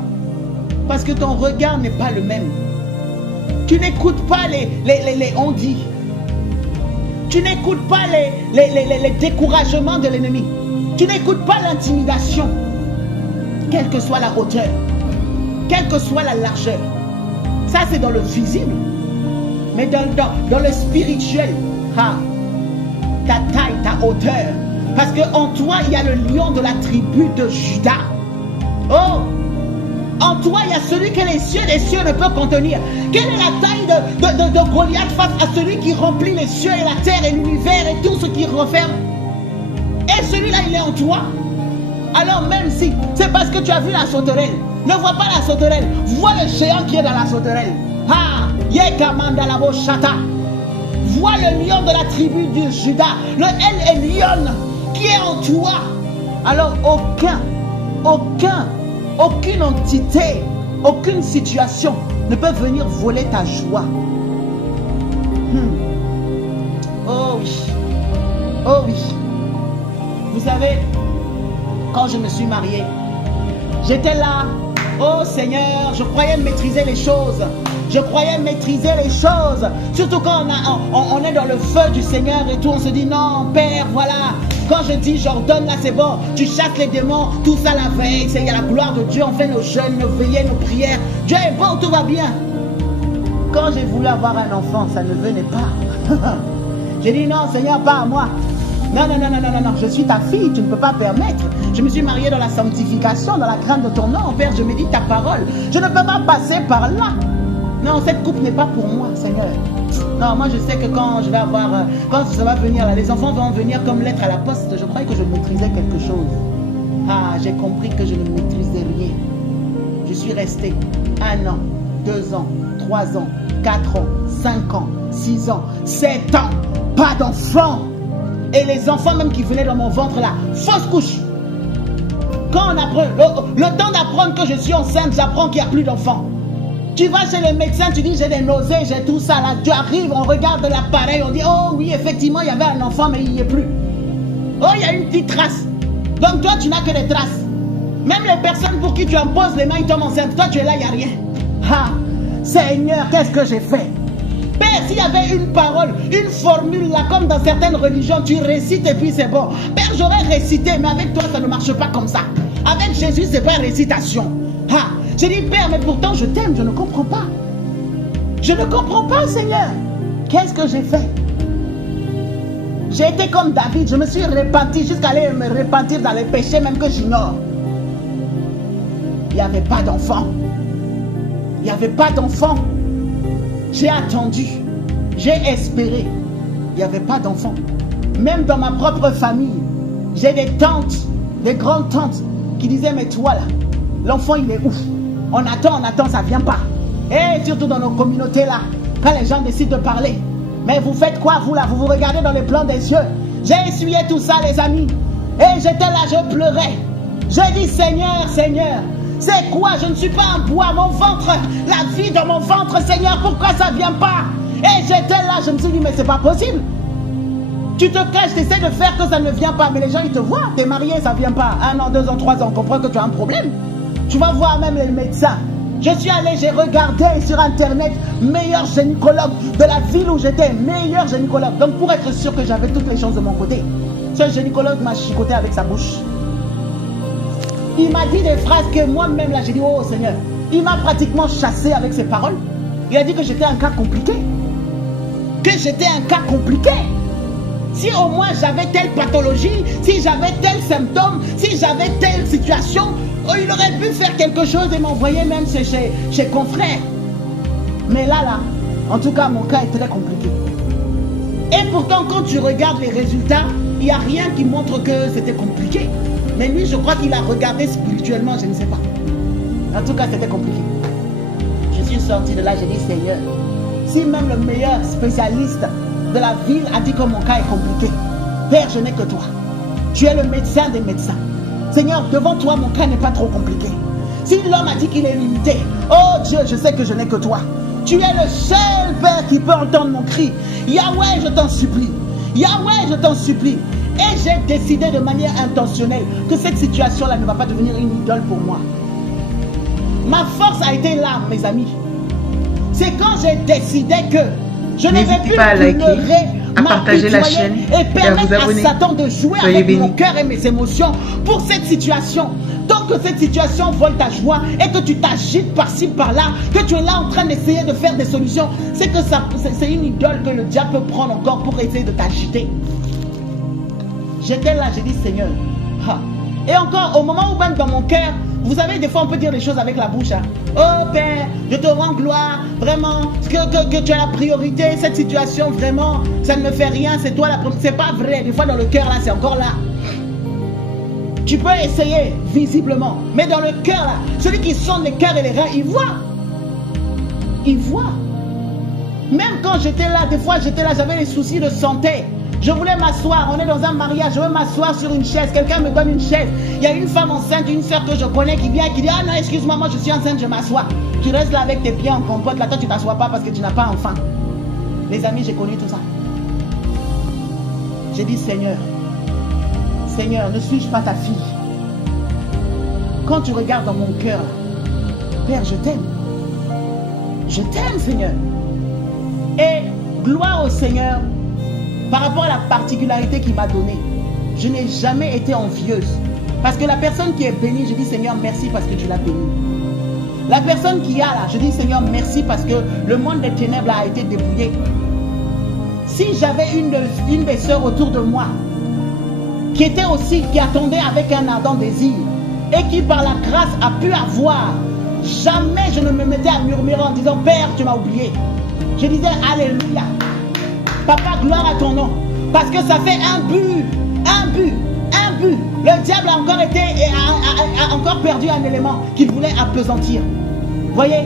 parce que ton regard n'est pas le même. Tu n'écoutes pas les on-dit. Tu n'écoutes pas les découragements de l'ennemi. Tu n'écoutes pas l'intimidation. Quelle que soit la hauteur, quelle que soit la largeur. Ça, c'est dans le visible. Mais dans le spirituel, ta taille, ta hauteur. Parce qu'en toi, il y a le lion de la tribu de Juda. Oh! En toi, il y a celui que les cieux des cieux ne peuvent contenir. Quelle est la taille de Goliath face à celui qui remplit les cieux et la terre et l'univers et tout ce qui referme? Et celui-là, il est en toi. Alors même si c'est parce que tu as vu la sauterelle, ne vois pas la sauterelle, vois le géant qui est dans la sauterelle. Ah, Yekamanda la Boshata. Vois le lion de la tribu de Judas, le El Elyon qui est en toi. Alors aucune entité, aucune situation ne peut venir voler ta joie. Oh oui, oh oui. Vous savez, quand je me suis marié, j'étais là. Oh Seigneur, je croyais maîtriser les choses. Je croyais maîtriser les choses. Surtout quand on est dans le feu du Seigneur et tout, on se dit non, Père, voilà. Quand je dis j'ordonne, là c'est bon, tu chasses les démons, tout ça la veille, il y a la gloire de Dieu, on fait nos jeûnes, nos veillées, nos prières. Dieu est bon, tout va bien. Quand j'ai voulu avoir un enfant, ça ne venait pas. J'ai dit non, Seigneur, pas à moi. Non, je suis ta fille, tu ne peux pas permettre. Je me suis mariée dans la sanctification, dans la crainte de ton nom, Père, je médite ta parole. Je ne peux pas passer par là. Non, cette coupe n'est pas pour moi, Seigneur. Non, moi je sais que quand je vais avoir, quand ça va venir là, les enfants vont venir comme lettre à la poste. Je croyais que je maîtrisais quelque chose. Ah, j'ai compris que je ne maîtrisais rien. Je suis resté 1 an, 2 ans, 3 ans, 4 ans, 5 ans, 6 ans, 7 ans, pas d'enfants. Et les enfants même qui venaient dans mon ventre là, fausse couche. Quand on apprend, le temps d'apprendre que je suis enceinte, j'apprends qu'il n'y a plus d'enfants. Tu vas chez le médecin, tu dis j'ai des nausées, j'ai tout ça là. Tu arrives, on regarde l'appareil, on dit oh oui, effectivement, il y avait un enfant, mais il n'y est plus. Oh, il y a une petite trace. Donc toi, tu n'as que des traces. Même les personnes pour qui tu imposes les mains, ils tombent enceintes. Toi, tu es là, il n'y a rien. Ah, Seigneur, qu'est-ce que j'ai fait? Père, s'il y avait une parole, une formule là, comme dans certaines religions, tu récites et puis c'est bon. Père, j'aurais récité, mais avec toi, ça ne marche pas comme ça. Avec Jésus, c'est pas récitation. Ah, j'ai dit, Père, mais pourtant je t'aime, je ne comprends pas. Je ne comprends pas, Seigneur. Qu'est-ce que j'ai fait? J'ai été comme David, je me suis repenti jusqu'à aller me repentir dans les péchés même que j'ignore. Il n'y avait pas d'enfant. Il n'y avait pas d'enfant. J'ai attendu, j'ai espéré. Il n'y avait pas d'enfant. Même dans ma propre famille, j'ai des tantes, des grandes tantes qui disaient, mais toi là, l'enfant il est ouf. On attend, ça ne vient pas. Et surtout dans nos communautés là, quand les gens décident de parler. Mais vous faites quoi vous là? Vous vous regardez dans les plans des yeux. J'ai essuyé tout ça les amis. Et j'étais là, je pleurais. J'ai dit Seigneur, Seigneur, c'est quoi? Je ne suis pas un bois, mon ventre, la vie dans mon ventre, Seigneur, pourquoi ça ne vient pas? Et j'étais là, je me suis dit, mais c'est pas possible. Tu te caches, tu essaies de faire que ça ne vient pas, mais les gens ils te voient, tu es marié, ça ne vient pas. 1 an, 2 ans, 3 ans, on comprend que tu as un problème. Tu vas voir même les médecins. Je suis allé, j'ai regardé sur internet, meilleur gynécologue de la ville où j'étais, meilleur gynécologue. Donc pour être sûr que j'avais toutes les chances de mon côté, ce gynécologue m'a chicoté avec sa bouche. Il m'a dit des phrases que moi-même là j'ai dit oh Seigneur. Il m'a pratiquement chassé avec ses paroles. Il a dit que j'étais un cas compliqué. Que j'étais un cas compliqué. Si au moins j'avais telle pathologie, si j'avais tel symptôme, si j'avais telle situation, oh, il aurait pu faire quelque chose et m'envoyer même chez confrères. Mais là, en tout cas mon cas est très compliqué. Et pourtant quand tu regardes les résultats, il n'y a rien qui montre que c'était compliqué. Mais lui, je crois qu'il a regardé spirituellement, je ne sais pas. En tout cas, c'était compliqué. Je suis sorti de là, j'ai dit, Seigneur, si même le meilleur spécialiste de la ville a dit que mon cas est compliqué, Père, je n'ai que toi. Tu es le médecin des médecins. Seigneur, devant toi, mon cas n'est pas trop compliqué. Si l'homme a dit qu'il est limité, oh Dieu, je sais que je n'ai que toi. Tu es le seul Père qui peut entendre mon cri. Yahweh, je t'en supplie. Yahweh, je t'en supplie. Et j'ai décidé de manière intentionnelle que cette situation-là ne va pas devenir une idole pour moi. Ma force a été là, mes amis. C'est quand j'ai décidé que je ne vais plus pleurer, à partager la chaîne et permettre à Satan de jouer avec mon cœur et mes émotions pour cette situation. Tant que cette situation vole ta joie et que tu t'agites par-ci, par-là, que tu es là en train d'essayer de faire des solutions, c'est que c'est une idole que le diable peut prendre encore pour essayer de t'agiter. J'étais là, j'ai dit Seigneur. Et encore, au moment où même dans mon cœur, vous savez, des fois on peut dire des choses avec la bouche. Oh Père, je te rends gloire, vraiment, que tu as la priorité, cette situation, vraiment, ça ne me fait rien, c'est toi la première. C'est pas vrai, des fois dans le cœur là, c'est encore là. Tu peux essayer visiblement, mais dans le cœur, là, celui qui sonde les cœurs et les reins, il voit. Il voit. Même quand j'étais là, des fois j'étais là, j'avais des soucis de santé. Je voulais m'asseoir, on est dans un mariage, je veux m'asseoir sur une chaise, quelqu'un me donne une chaise. Il y a une femme enceinte, une soeur que je connais qui vient, qui dit: ah non, excuse-moi, moi je suis enceinte, je m'assois. Tu restes là avec tes pieds en compote, là toi tu t'assois pas parce que tu n'as pas enfant. Les amis, j'ai connu tout ça. J'ai dit: Seigneur, Seigneur, ne suis-je pas ta fille? Quand tu regardes dans mon cœur, Père, je t'aime. Je t'aime, Seigneur. Et gloire au Seigneur, par rapport à la particularité qu'il m'a donnée, je n'ai jamais été envieuse. Parce que la personne qui est bénie, je dis: Seigneur, merci parce que tu l'as bénie. La personne qui a là, je dis: Seigneur, merci parce que le monde des ténèbres a été dépouillé. Si j'avais une des sœurs autour de moi, qui était aussi, qui attendait avec un ardent désir, et qui par la grâce a pu avoir, jamais je ne me mettais à murmurer en disant: Père, tu m'as oublié. Je disais: Alléluia. Papa, gloire à ton nom. Parce que ça fait un but. Le diable a encore perdu un élément qu'il voulait appesantir. Voyez,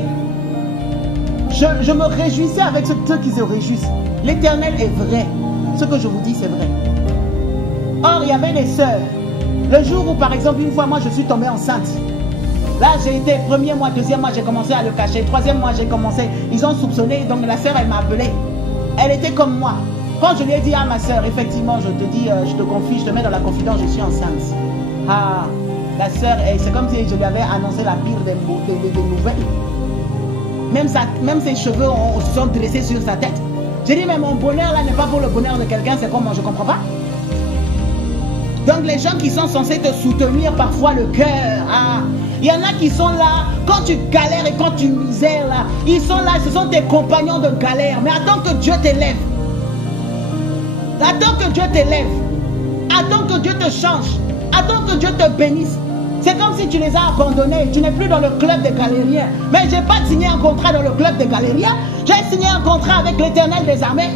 je me réjouissais avec ceux qui se réjouissent. L'Éternel est vrai. Ce que je vous dis, c'est vrai. Or, il y avait des sœurs. Le jour où, par exemple, une fois, moi, je suis tombée enceinte. Là, j'ai été, premier mois, deuxième mois, j'ai commencé à le cacher. Troisième mois, j'ai commencé. Ils ont soupçonné. Donc, la sœur, elle m'a appelée. Elle était comme moi. Quand je lui ai dit à ma sœur, effectivement, je te dis, je te confie, je te mets dans la confidence, je suis enceinte. Ah, la sœur, c'est comme si je lui avais annoncé la pire des nouvelles. Même ses cheveux se sont dressés sur sa tête. J'ai dit: mais mon bonheur là n'est pas pour le bonheur de quelqu'un, c'est comment? Je ne comprends pas. Donc les gens qui sont censés te soutenir parfois le cœur, il y en a qui sont là, quand tu galères et quand tu misères là, ils sont là, ce sont tes compagnons de galère. Mais attends que Dieu t'élève. Attends que Dieu t'élève. Attends que Dieu te change. Attends que Dieu te bénisse. C'est comme si tu les as abandonnés. Tu n'es plus dans le club des galériens. Mais je n'ai pas signé un contrat dans le club des galériens. J'ai signé un contrat avec l'Éternel des armées.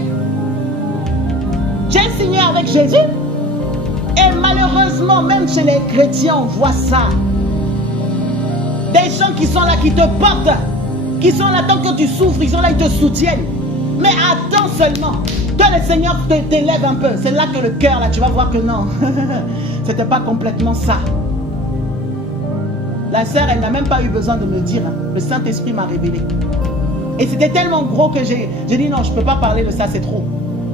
J'ai signé avec Jésus. Et malheureusement, même chez les chrétiens, on voit ça. Des gens qui sont là, qui te portent, qui sont là tant que tu souffres, ils sont là, ils te soutiennent. Mais attends seulement que le Seigneur t'élève un peu. C'est là que le cœur, là, tu vas voir que non. C'était pas complètement ça. La sœur, elle n'a même pas eu besoin de me dire. Le Saint-Esprit m'a révélé. Et c'était tellement gros que j'ai dit: non, je ne peux pas parler de ça, c'est trop.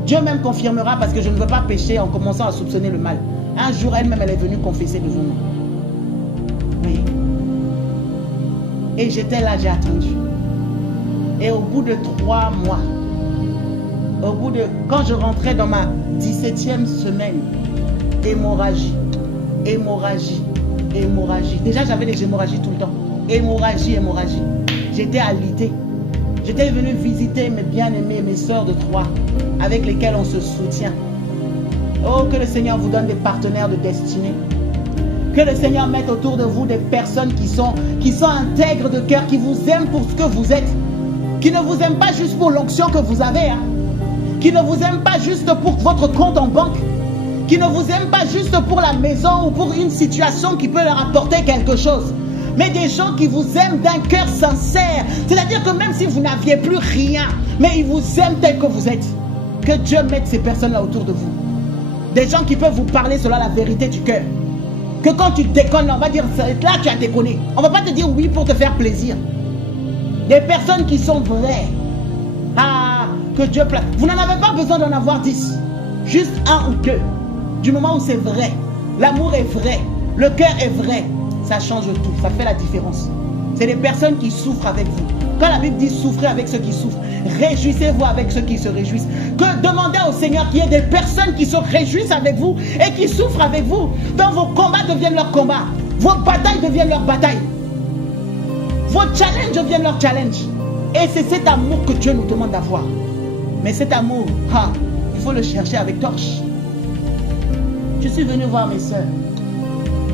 Dieu même confirmera parce que je ne veux pas pécher en commençant à soupçonner le mal. Un jour, elle-même, elle est venue confesser devant moi. Oui. Et j'étais là, j'ai attendu. Et au bout de 3 mois, quand je rentrais dans ma 17e semaine, hémorragie. Déjà, j'avais des hémorragies tout le temps. Hémorragie. J'étais alitée. J'étais venue visiter mes bien-aimés, mes sœurs de Troyes, avec lesquelles on se soutient. Oh, que le Seigneur vous donne des partenaires de destinée. Que le Seigneur mette autour de vous des personnes qui sont intègres de cœur, qui vous aiment pour ce que vous êtes. Qui ne vous aiment pas juste pour l'onction que vous avez. Qui ne vous aiment pas juste pour votre compte en banque. Qui ne vous aiment pas juste pour la maison ou pour une situation qui peut leur apporter quelque chose. Mais des gens qui vous aiment d'un cœur sincère. C'est-à-dire que même si vous n'aviez plus rien, mais ils vous aiment tel que vous êtes. Que Dieu mette ces personnes-là autour de vous. Des gens qui peuvent vous parler selon la vérité du cœur. Que quand tu déconnes, on va dire: là tu as déconné. On ne va pas te dire oui pour te faire plaisir. Des personnes qui sont vraies. Que Dieu place. Vous n'en avez pas besoin d'en avoir 10. Juste 1 ou 2. Du moment où c'est vrai. L'amour est vrai. Le cœur est vrai. Ça change tout. Ça fait la différence. C'est des personnes qui souffrent avec vous. Quand la Bible dit souffrez avec ceux qui souffrent, réjouissez-vous avec ceux qui se réjouissent. Que demandez au Seigneur qu'il y ait des personnes qui se réjouissent avec vous et qui souffrent avec vous. Dans vos combats deviennent leurs combats. Vos batailles deviennent leurs batailles. Vos challenges deviennent leurs challenges. Et c'est cet amour que Dieu nous demande d'avoir. Mais cet amour, il faut le chercher avec torche. Je suis venu voir mes soeurs.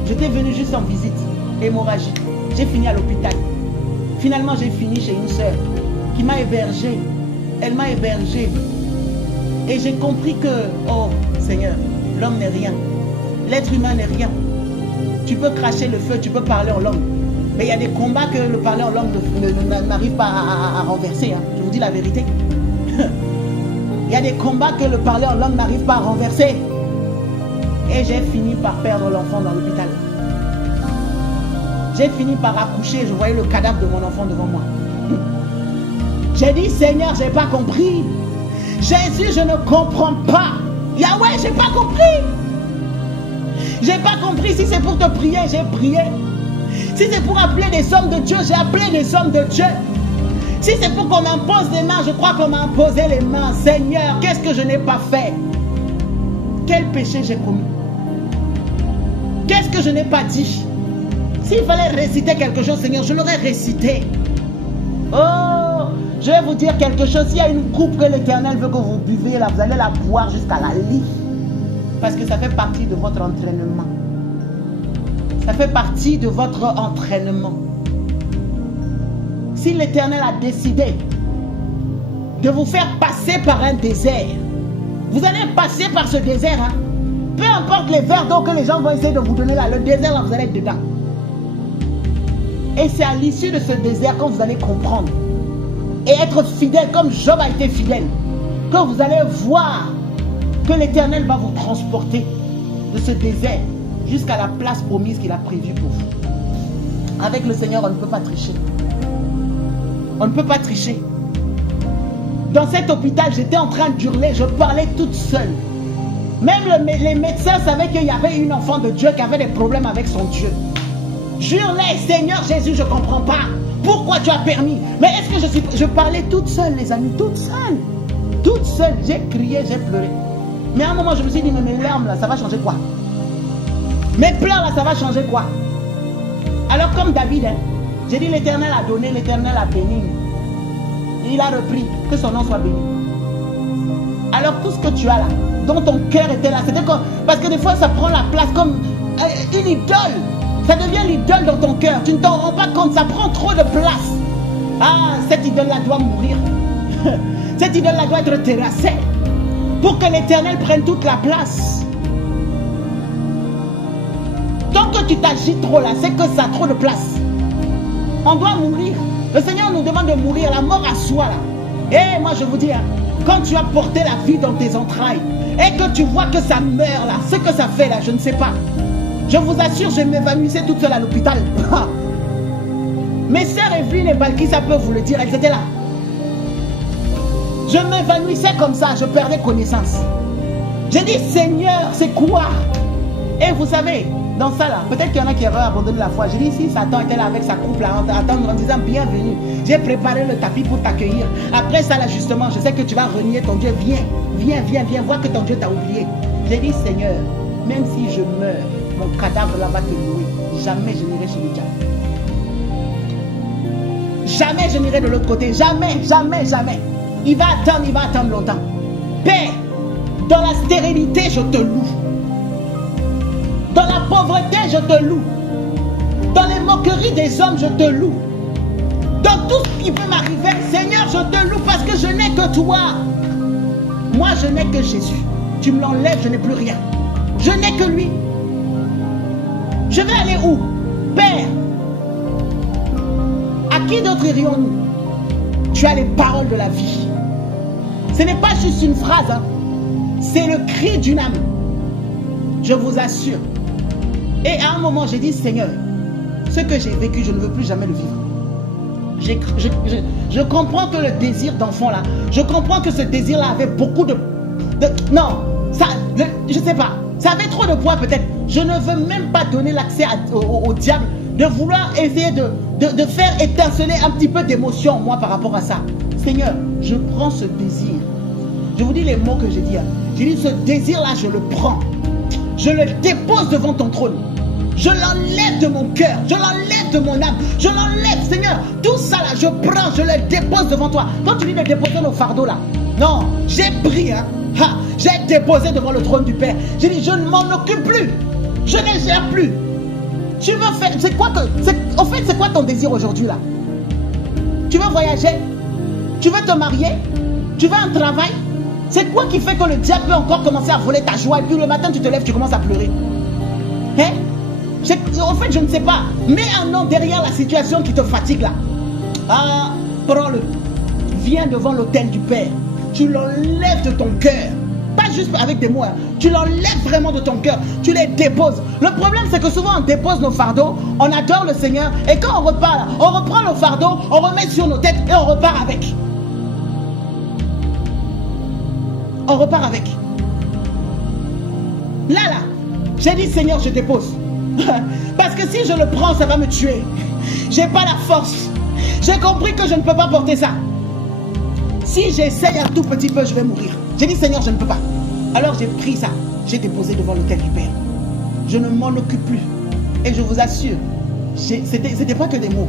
J'étais venu juste en visite. Hémorragie. J'ai fini à l'hôpital. Finalement, j'ai fini chez une soeur qui m'a hébergé. Elle m'a hébergé. Et j'ai compris que, oh Seigneur, l'homme n'est rien. L'être humain n'est rien. Tu peux cracher le feu, tu peux parler en langue. Mais il y a des combats que le parler en langue n'arrive pas à renverser. Hein. Je vous dis la vérité. Il y a des combats que le parler en langue n'arrive pas à renverser. Et j'ai fini par perdre l'enfant dans l'hôpital. J'ai fini par accoucher. Je voyais le cadavre de mon enfant devant moi. J'ai dit, Seigneur, je n'ai pas compris. Jésus, je ne comprends pas. Yahweh, je n'ai pas compris. Je n'ai pas compris. Si c'est pour te prier, j'ai prié. Si c'est pour appeler des hommes de Dieu, j'ai appelé des hommes de Dieu. Si c'est pour qu'on m'impose les mains, je crois qu'on m'a imposé les mains. Seigneur, qu'est-ce que je n'ai pas fait? Quel péché j'ai commis? Qu'est-ce que je n'ai pas dit? S'il fallait réciter quelque chose, Seigneur, je l'aurais récité. Oh, je vais vous dire quelque chose. S'il y a une coupe que l'Éternel veut que vous buvez, là, vous allez la boire jusqu'à la lit. Parce que ça fait partie de votre entraînement. Ça fait partie de votre entraînement. Si l'Éternel a décidé de vous faire passer par un désert, vous allez passer par ce désert. Hein? Peu importe les verres d'eau que les gens vont essayer de vous donner là, le désert là, vous allez être dedans. Et c'est à l'issue de ce désert que vous allez comprendre et être fidèle comme Job a été fidèle, que vous allez voir que l'Éternel va vous transporter de ce désert jusqu'à la place promise qu'il a prévue pour vous. Avec le Seigneur, on ne peut pas tricher. On ne peut pas tricher. Dans cet hôpital, j'étais en train d'hurler, je parlais toute seule. Même les médecins savaient qu'il y avait une enfant de Dieu qui avait des problèmes avec son Dieu. J'hurlais, Seigneur Jésus, je ne comprends pas. Pourquoi tu as permis? Mais est-ce que je parlais toute seule, les amis, toute seule. Toute seule, j'ai crié, j'ai pleuré. Mais à un moment, je me suis dit, mais mes larmes là, ça va changer quoi? Mes pleurs là, ça va changer quoi? Alors comme David, hein, j'ai dit l'Éternel a donné, l'Éternel a béni. Et il a repris, que son nom soit béni. Alors tout ce que tu as là, dont ton cœur était là, c'était comme... Parce que des fois ça prend la place comme une idole. Ça devient l'idole dans ton cœur. Tu ne t'en rends pas compte, ça prend trop de place. Ah, cette idole là doit mourir. Cette idole là doit être terrassée. Pour que l'Éternel prenne toute la place. Tant que tu t'agites trop là, c'est que ça a trop de place. On doit mourir. Le Seigneur nous demande de mourir, la mort à soi là. Et moi je vous dis, hein, quand tu as porté la vie dans tes entrailles et que tu vois que ça meurt là, ce que ça fait là, je ne sais pas. Je vous assure, je m'évanouissais toute seule à l'hôpital. Mes sœurs Evelyne et Balki, ça peut vous le dire, elles étaient là. Je m'évanouissais comme ça, je perdais connaissance. J'ai dit, Seigneur, c'est quoi? Et vous savez, dans ça là, peut-être qu'il y en a qui auraient abandonné la foi. J'ai dit, si Satan était là avec sa coupe là, en disant, bienvenue, j'ai préparé le tapis pour t'accueillir. Après ça là, justement, je sais que tu vas renier ton Dieu. Viens, viens, viens, viens, vois que ton Dieu t'a oublié. J'ai dit, Seigneur, même si je meurs, mon cadavre là va te louer. Jamais je n'irai chez le diable. Jamais je n'irai de l'autre côté. Jamais, jamais, jamais. Il va attendre longtemps. Père, dans la stérilité, je te loue. Dans la pauvreté, je te loue. Dans les moqueries des hommes, je te loue. Dans tout ce qui peut m'arriver, Seigneur, je te loue parce que je n'ai que toi. Moi, je n'ai que Jésus. Tu me l'enlèves, je n'ai plus rien. Je n'ai que lui. Je vais aller où? Père, à qui d'autre irions-nous? Tu as les paroles de la vie. Ce n'est pas juste une phrase, hein. C'est le cri d'une âme. Je vous assure. Et à un moment, j'ai dit, Seigneur, ce que j'ai vécu, je ne veux plus jamais le vivre. Je comprends que le désir d'enfant là, je comprends que ce désir là avait beaucoup de non, ça, je ne sais pas, ça avait trop de poids peut-être. Je ne veux même pas donner l'accès au diable de vouloir essayer de faire étinceler un petit peu d'émotion moi par rapport à ça. Seigneur, je prends ce désir. Je vous dis les mots que j'ai dit. J'ai dit ce désir là, je le prends. Je le dépose devant ton trône. Je l'enlève de mon cœur. Je l'enlève de mon âme. Je l'enlève, Seigneur. Tout ça là, je prends, je le dépose devant toi. Quand tu dis de déposer nos fardeaux là, non, j'ai pris, hein. J'ai déposé devant le trône du Père. J'ai dit, je ne m'en occupe plus. Je ne gère plus. Tu veux faire, c'est quoi que, en fait, c'est quoi ton désir aujourd'hui là? Tu veux voyager? Tu veux te marier? Tu veux un travail? C'est quoi qui fait que le diable peut encore commencer à voler ta joie et puis le matin tu te lèves, tu commences à pleurer? Hein? En fait, je ne sais pas. Mets un nom derrière la situation qui te fatigue là. Ah, prends-le. Viens devant l'autel du Père. Tu l'enlèves de ton cœur. Pas juste avec des mots. Hein. Tu l'enlèves vraiment de ton cœur. Tu les déposes. Le problème, c'est que souvent, on dépose nos fardeaux. On adore le Seigneur. Et quand on repart, on reprend le fardeau. On remet sur nos têtes et on repart avec. On repart avec. Là, j'ai dit, Seigneur, je dépose. Parce que si je le prends, ça va me tuer. J'ai pas la force. J'ai compris que je ne peux pas porter ça. Si j'essaye un tout petit peu, je vais mourir. J'ai dit, Seigneur, je ne peux pas. Alors j'ai pris ça. J'ai déposé devant l'autel du Père. Je ne m'en occupe plus. Et je vous assure, c'était pas que des mots.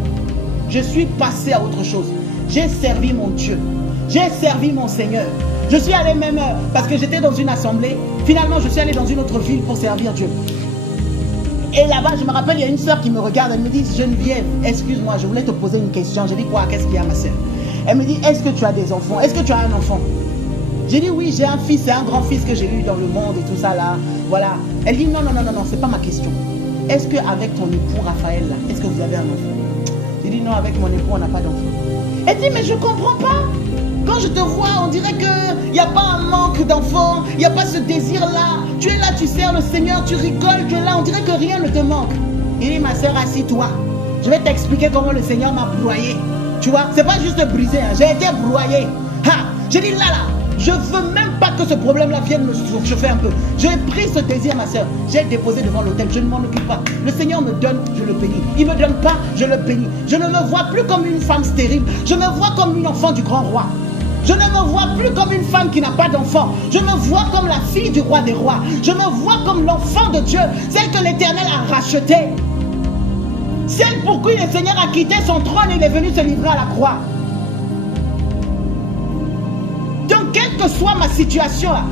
Je suis passé à autre chose. J'ai servi mon Dieu. J'ai servi mon Seigneur. Je suis allé même, parce que j'étais dans une assemblée. Finalement, je suis allé dans une autre ville pour servir Dieu. Et là-bas, je me rappelle, il y a une soeur qui me regarde. Elle me dit, Geneviève, excuse-moi, je voulais te poser une question. J'ai dit, quoi, qu'est-ce qu'il y a, ma soeur? Elle me dit, est-ce que tu as des enfants? Est-ce que tu as un enfant? J'ai dit, oui, j'ai un fils, c'est un grand-fils que j'ai eu dans le monde et tout ça là. Voilà. Elle dit, non, c'est pas ma question. Est-ce qu'avec ton époux, Raphaël, là, est-ce que vous avez un enfant? J'ai dit, non, avec mon époux, on n'a pas d'enfant. Elle dit, mais je comprends pas. Quand je te vois, on dirait qu'il n'y a pas un manque d'enfants, il n'y a pas ce désir-là. Tu es là, tu sers le Seigneur, tu rigoles, tu es là, on dirait que rien ne te manque. Il dit, ma soeur, assis-toi. Je vais t'expliquer comment le Seigneur m'a broyé. Tu vois, c'est pas juste brisé, hein. J'ai été broyé. J'ai dit, là, je veux même pas que ce problème-là vienne me chauffer un peu. J'ai pris ce désir, ma soeur. J'ai déposé devant l'autel, je ne m'en occupe pas. Le Seigneur me donne, je le bénis. Il ne me donne pas, je le bénis. Je ne me vois plus comme une femme stérile. Je me vois comme une enfant du grand roi. Je ne me vois plus comme une femme qui n'a pas d'enfant. Je me vois comme la fille du roi des rois. Je me vois comme l'enfant de Dieu, celle que l'Éternel a rachetée. Celle pour qui le Seigneur a quitté son trône et il est venu se livrer à la croix. Donc, quelle que soit ma situation là,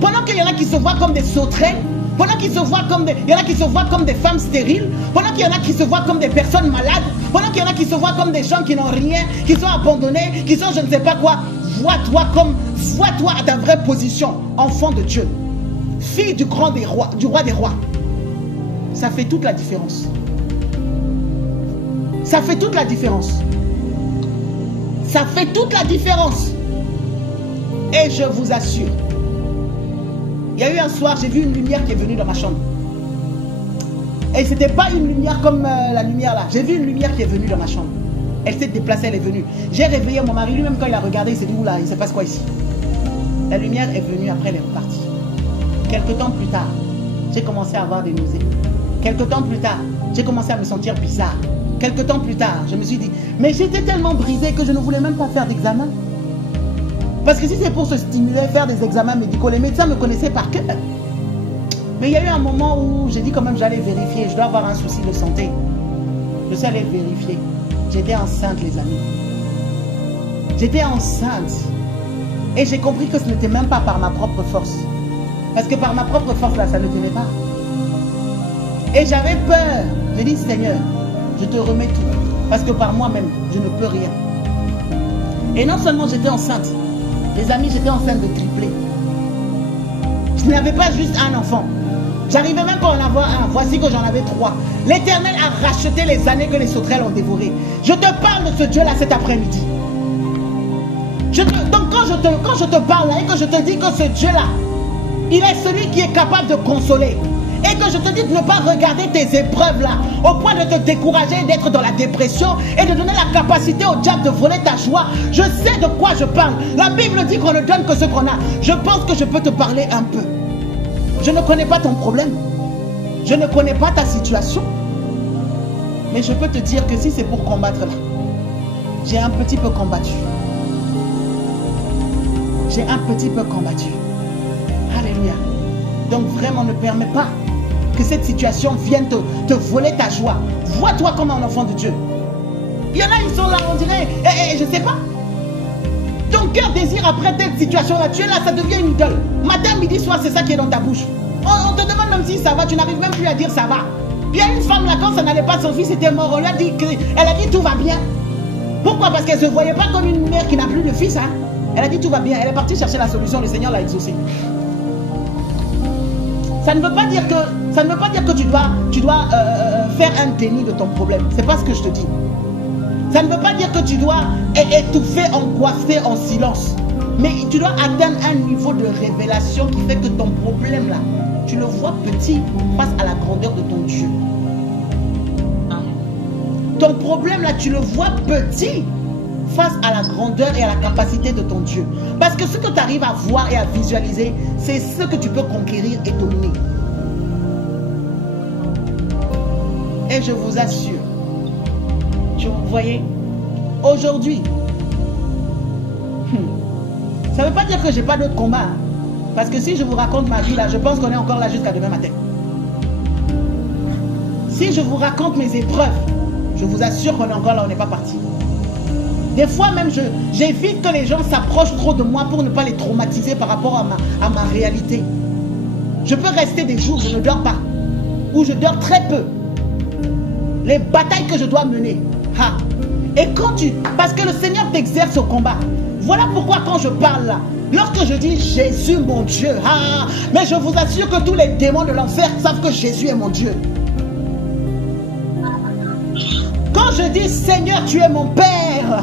pendant qu'il y en a qui se voient comme des sauterelles, pendant qu'il y en a qui se voient comme des femmes stériles, pendant qu'il y en a qui se voient comme des personnes malades, pendant qu'il y en a qui se voient comme des gens qui n'ont rien, qui sont abandonnés, qui sont je ne sais pas quoi, vois-toi à ta vraie position, enfant de Dieu, fille du roi des rois. Ça fait toute la différence. Ça fait toute la différence. Ça fait toute la différence. Et je vous assure, il y a eu un soir, j'ai vu une lumière qui est venue dans ma chambre. Et ce n'était pas une lumière comme la lumière là. J'ai vu une lumière qui est venue dans ma chambre. Elle s'est déplacée, elle est venue. J'ai réveillé mon mari, lui-même quand il a regardé, il s'est dit, oula, il se passe quoi ici? La lumière est venue, après elle est repartie. Quelque temps plus tard, j'ai commencé à avoir des nausées. Quelque temps plus tard, j'ai commencé à me sentir bizarre. Quelque temps plus tard, je me suis dit, mais j'étais tellement brisée que je ne voulais même pas faire d'examen. Parce que si c'est pour se stimuler, faire des examens médicaux, les médecins me connaissaient par cœur. Mais il y a eu un moment où j'ai dit quand même j'allais vérifier, je dois avoir un souci de santé. Je suis allé vérifier. J'étais enceinte, les amis. J'étais enceinte. Et j'ai compris que ce n'était même pas par ma propre force. Parce que par ma propre force, là, ça ne tenait pas. Et j'avais peur. J'ai dit, Seigneur, je te remets tout. Parce que par moi-même, je ne peux rien. Et non seulement j'étais enceinte, les amis, j'étais enceinte de triplé. Je n'avais pas juste un enfant. J'arrivais même pas à en avoir un. Voici que j'en avais 3. L'Éternel a racheté les années que les sauterelles ont dévorées. Je te parle de ce Dieu-là cet après-midi. Donc quand je te parle là et que je te dis que ce Dieu-là, il est celui qui est capable de consoler. Et que je te dis de ne pas regarder tes épreuves là, au point de te décourager, d'être dans la dépression et de donner la capacité au diable de voler ta joie. Je sais de quoi je parle. La Bible dit qu'on ne donne que ce qu'on a. Je pense que je peux te parler un peu. Je ne connais pas ton problème. Je ne connais pas ta situation. Mais je peux te dire que si c'est pour combattre là, j'ai un petit peu combattu. J'ai un petit peu combattu. Alléluia. Donc vraiment ne permets pas que cette situation vienne te voler ta joie. Vois-toi comme un enfant de Dieu. Il y en a, ils sont là, on dirait, je ne sais pas. Ton cœur désire après telle situation-là. Tu es là, ça devient une idole. Matin, midi, soir, c'est ça qui est dans ta bouche. On te demande même si ça va, tu n'arrives même plus à dire ça va. Il y a une femme là, quand ça n'allait pas, son fils était mort. Elle a dit tout va bien. Pourquoi? Parce qu'elle ne se voyait pas comme une mère qui n'a plus de fils. Hein? Elle a dit tout va bien. Elle est partie chercher la solution, le Seigneur l'a exaucée. Ça ne veut pas dire que tu dois faire un déni de ton problème. C'est pas ce que je te dis. Ça ne veut pas dire que tu dois étouffer, angoisser en silence. Mais tu dois atteindre un niveau de révélation qui fait que ton problème là, tu le vois petit face à la grandeur de ton Dieu. Ton problème là, tu le vois petit face à la grandeur et à la capacité de ton Dieu. Parce que ce que tu arrives à voir et à visualiser, c'est ce que tu peux conquérir et dominer. Et je vous assure, vous voyez, aujourd'hui, ça ne veut pas dire que je n'ai pas d'autres combats. Parce que si je vous raconte ma vie là, je pense qu'on est encore là jusqu'à demain matin. Si je vous raconte mes épreuves, je vous assure qu'on est encore là, on n'est pas parti. Des fois même, j'évite que les gens s'approchent trop de moi pour ne pas les traumatiser par rapport à ma réalité. Je peux rester des jours, je ne dors pas. Ou je dors très peu. Les batailles que je dois mener. Et quand parce que le Seigneur t'exerce au combat. Voilà pourquoi quand je parle là, lorsque je dis Jésus mon Dieu, mais je vous assure que tous les démons de l'enfer savent que Jésus est mon Dieu. Quand je dis Seigneur tu es mon Père,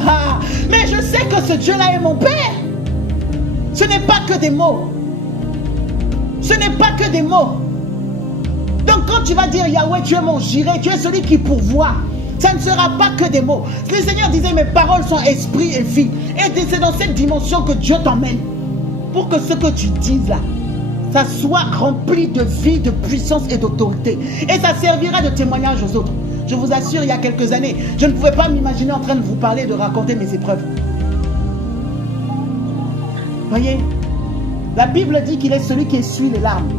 mais je sais que ce Dieu-là est mon Père. Ce n'est pas que des mots. Ce n'est pas que des mots. Donc quand tu vas dire Yahweh tu es mon Jireh, tu es celui qui pourvoit, ça ne sera pas que des mots. Le Seigneur disait mes paroles sont esprit et vie. Et c'est dans cette dimension que Dieu t'emmène. Pour que ce que tu dises là, ça soit rempli de vie, de puissance et d'autorité. Et ça servira de témoignage aux autres. Je vous assure, il y a quelques années, je ne pouvais pas m'imaginer en train de vous parler, de raconter mes épreuves. Voyez, la Bible dit qu'il est celui qui essuie les larmes.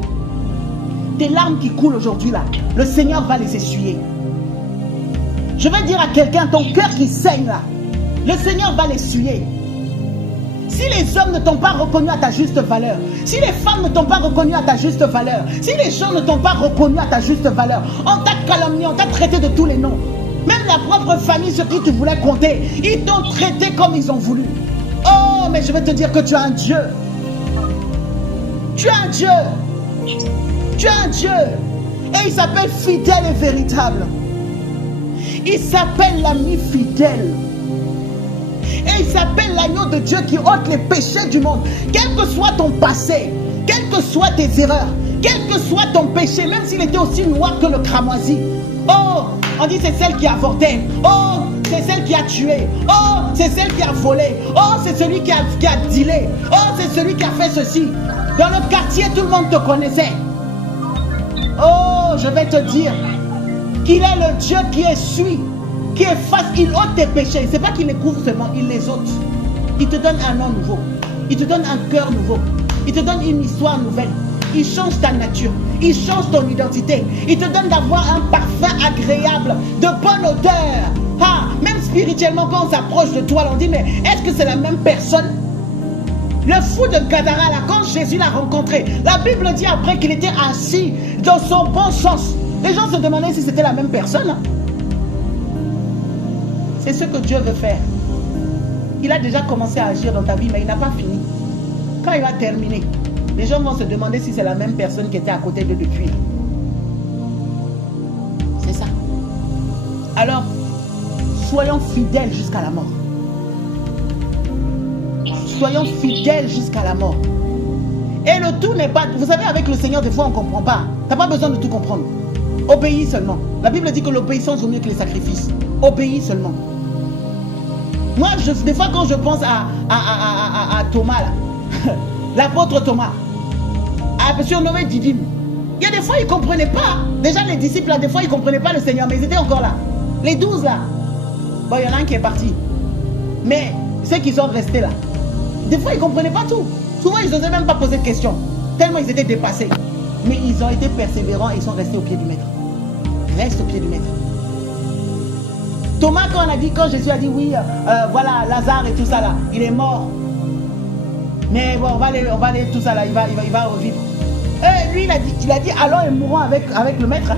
Tes larmes qui coulent aujourd'hui là, le Seigneur va les essuyer. Je vais dire à quelqu'un, ton cœur qui saigne là, le Seigneur va l'essuyer. Si les hommes ne t'ont pas reconnu à ta juste valeur, si les femmes ne t'ont pas reconnu à ta juste valeur, si les gens ne t'ont pas reconnu à ta juste valeur, on t'a calomnié, on t'a traité de tous les noms. Même la propre famille sur qui tu voulais compter, ils t'ont traité comme ils ont voulu. Oh, mais je vais te dire que tu as un Dieu. Tu as un Dieu. Tu as un Dieu. Et il s'appelle fidèle et véritable. Il s'appelle l'ami fidèle. Et il s'appelle l'agneau de Dieu qui ôte les péchés du monde. Quel que soit ton passé, quelles que soient tes erreurs, quel que soit ton péché, même s'il était aussi noir que le cramoisi. Oh, on dit c'est celle qui a avorté. Oh, c'est celle qui a tué. Oh, c'est celle qui a volé. Oh, c'est celui qui a dealé. Oh, c'est celui qui a fait ceci. Dans le quartier, tout le monde te connaissait. Oh, je vais te dire qu'il est le Dieu qui essuie, qui efface, il ôte tes péchés. C'est pas qu'il les couvre seulement, il les ôte. Il te donne un nom nouveau. Il te donne un cœur nouveau. Il te donne une histoire nouvelle. Il change ta nature. Il change ton identité. Il te donne d'avoir un parfum agréable, de bonne odeur. Même spirituellement, quand on s'approche de toi, on dit, mais est-ce que c'est la même personne? Le fou de Gadara, là, quand Jésus l'a rencontré, la Bible dit après qu'il était assis dans son bon sens. Les gens se demandaient si c'était la même personne. C'est ce que Dieu veut faire. Il a déjà commencé à agir dans ta vie, mais il n'a pas fini. Quand il va terminer, les gens vont se demander si c'est la même personne qui était à côté d'eux depuis. C'est ça. Alors, soyons fidèles jusqu'à la mort. Soyons fidèles jusqu'à la mort. Et le tout n'est pas... Vous savez, avec le Seigneur, des fois, on ne comprend pas. Tu n'as pas besoin de tout comprendre. Obéis seulement. La Bible dit que l'obéissance vaut mieux que les sacrifices. Obéis seulement. Moi, des fois, quand je pense à Thomas, l'apôtre Thomas, surnommé Didyme, il y a des fois, ils ne comprenaient pas. Déjà, les disciples, là, des fois, ils ne comprenaient pas le Seigneur, mais ils étaient encore là. Les 12, là. Bon, il y en a un qui est parti. Mais ceux qui sont restés là, des fois, ils ne comprenaient pas tout. Souvent, ils n'osaient même pas poser de questions. Tellement ils étaient dépassés. Mais ils ont été persévérants et ils sont restés au pied du maître. Reste au pied du maître. Thomas, quand Jésus a dit oui, voilà, Lazare et tout ça là, il est mort. Mais bon, on va aller tout ça là, il va revivre. Et lui, il a dit allons et mourons avec le maître.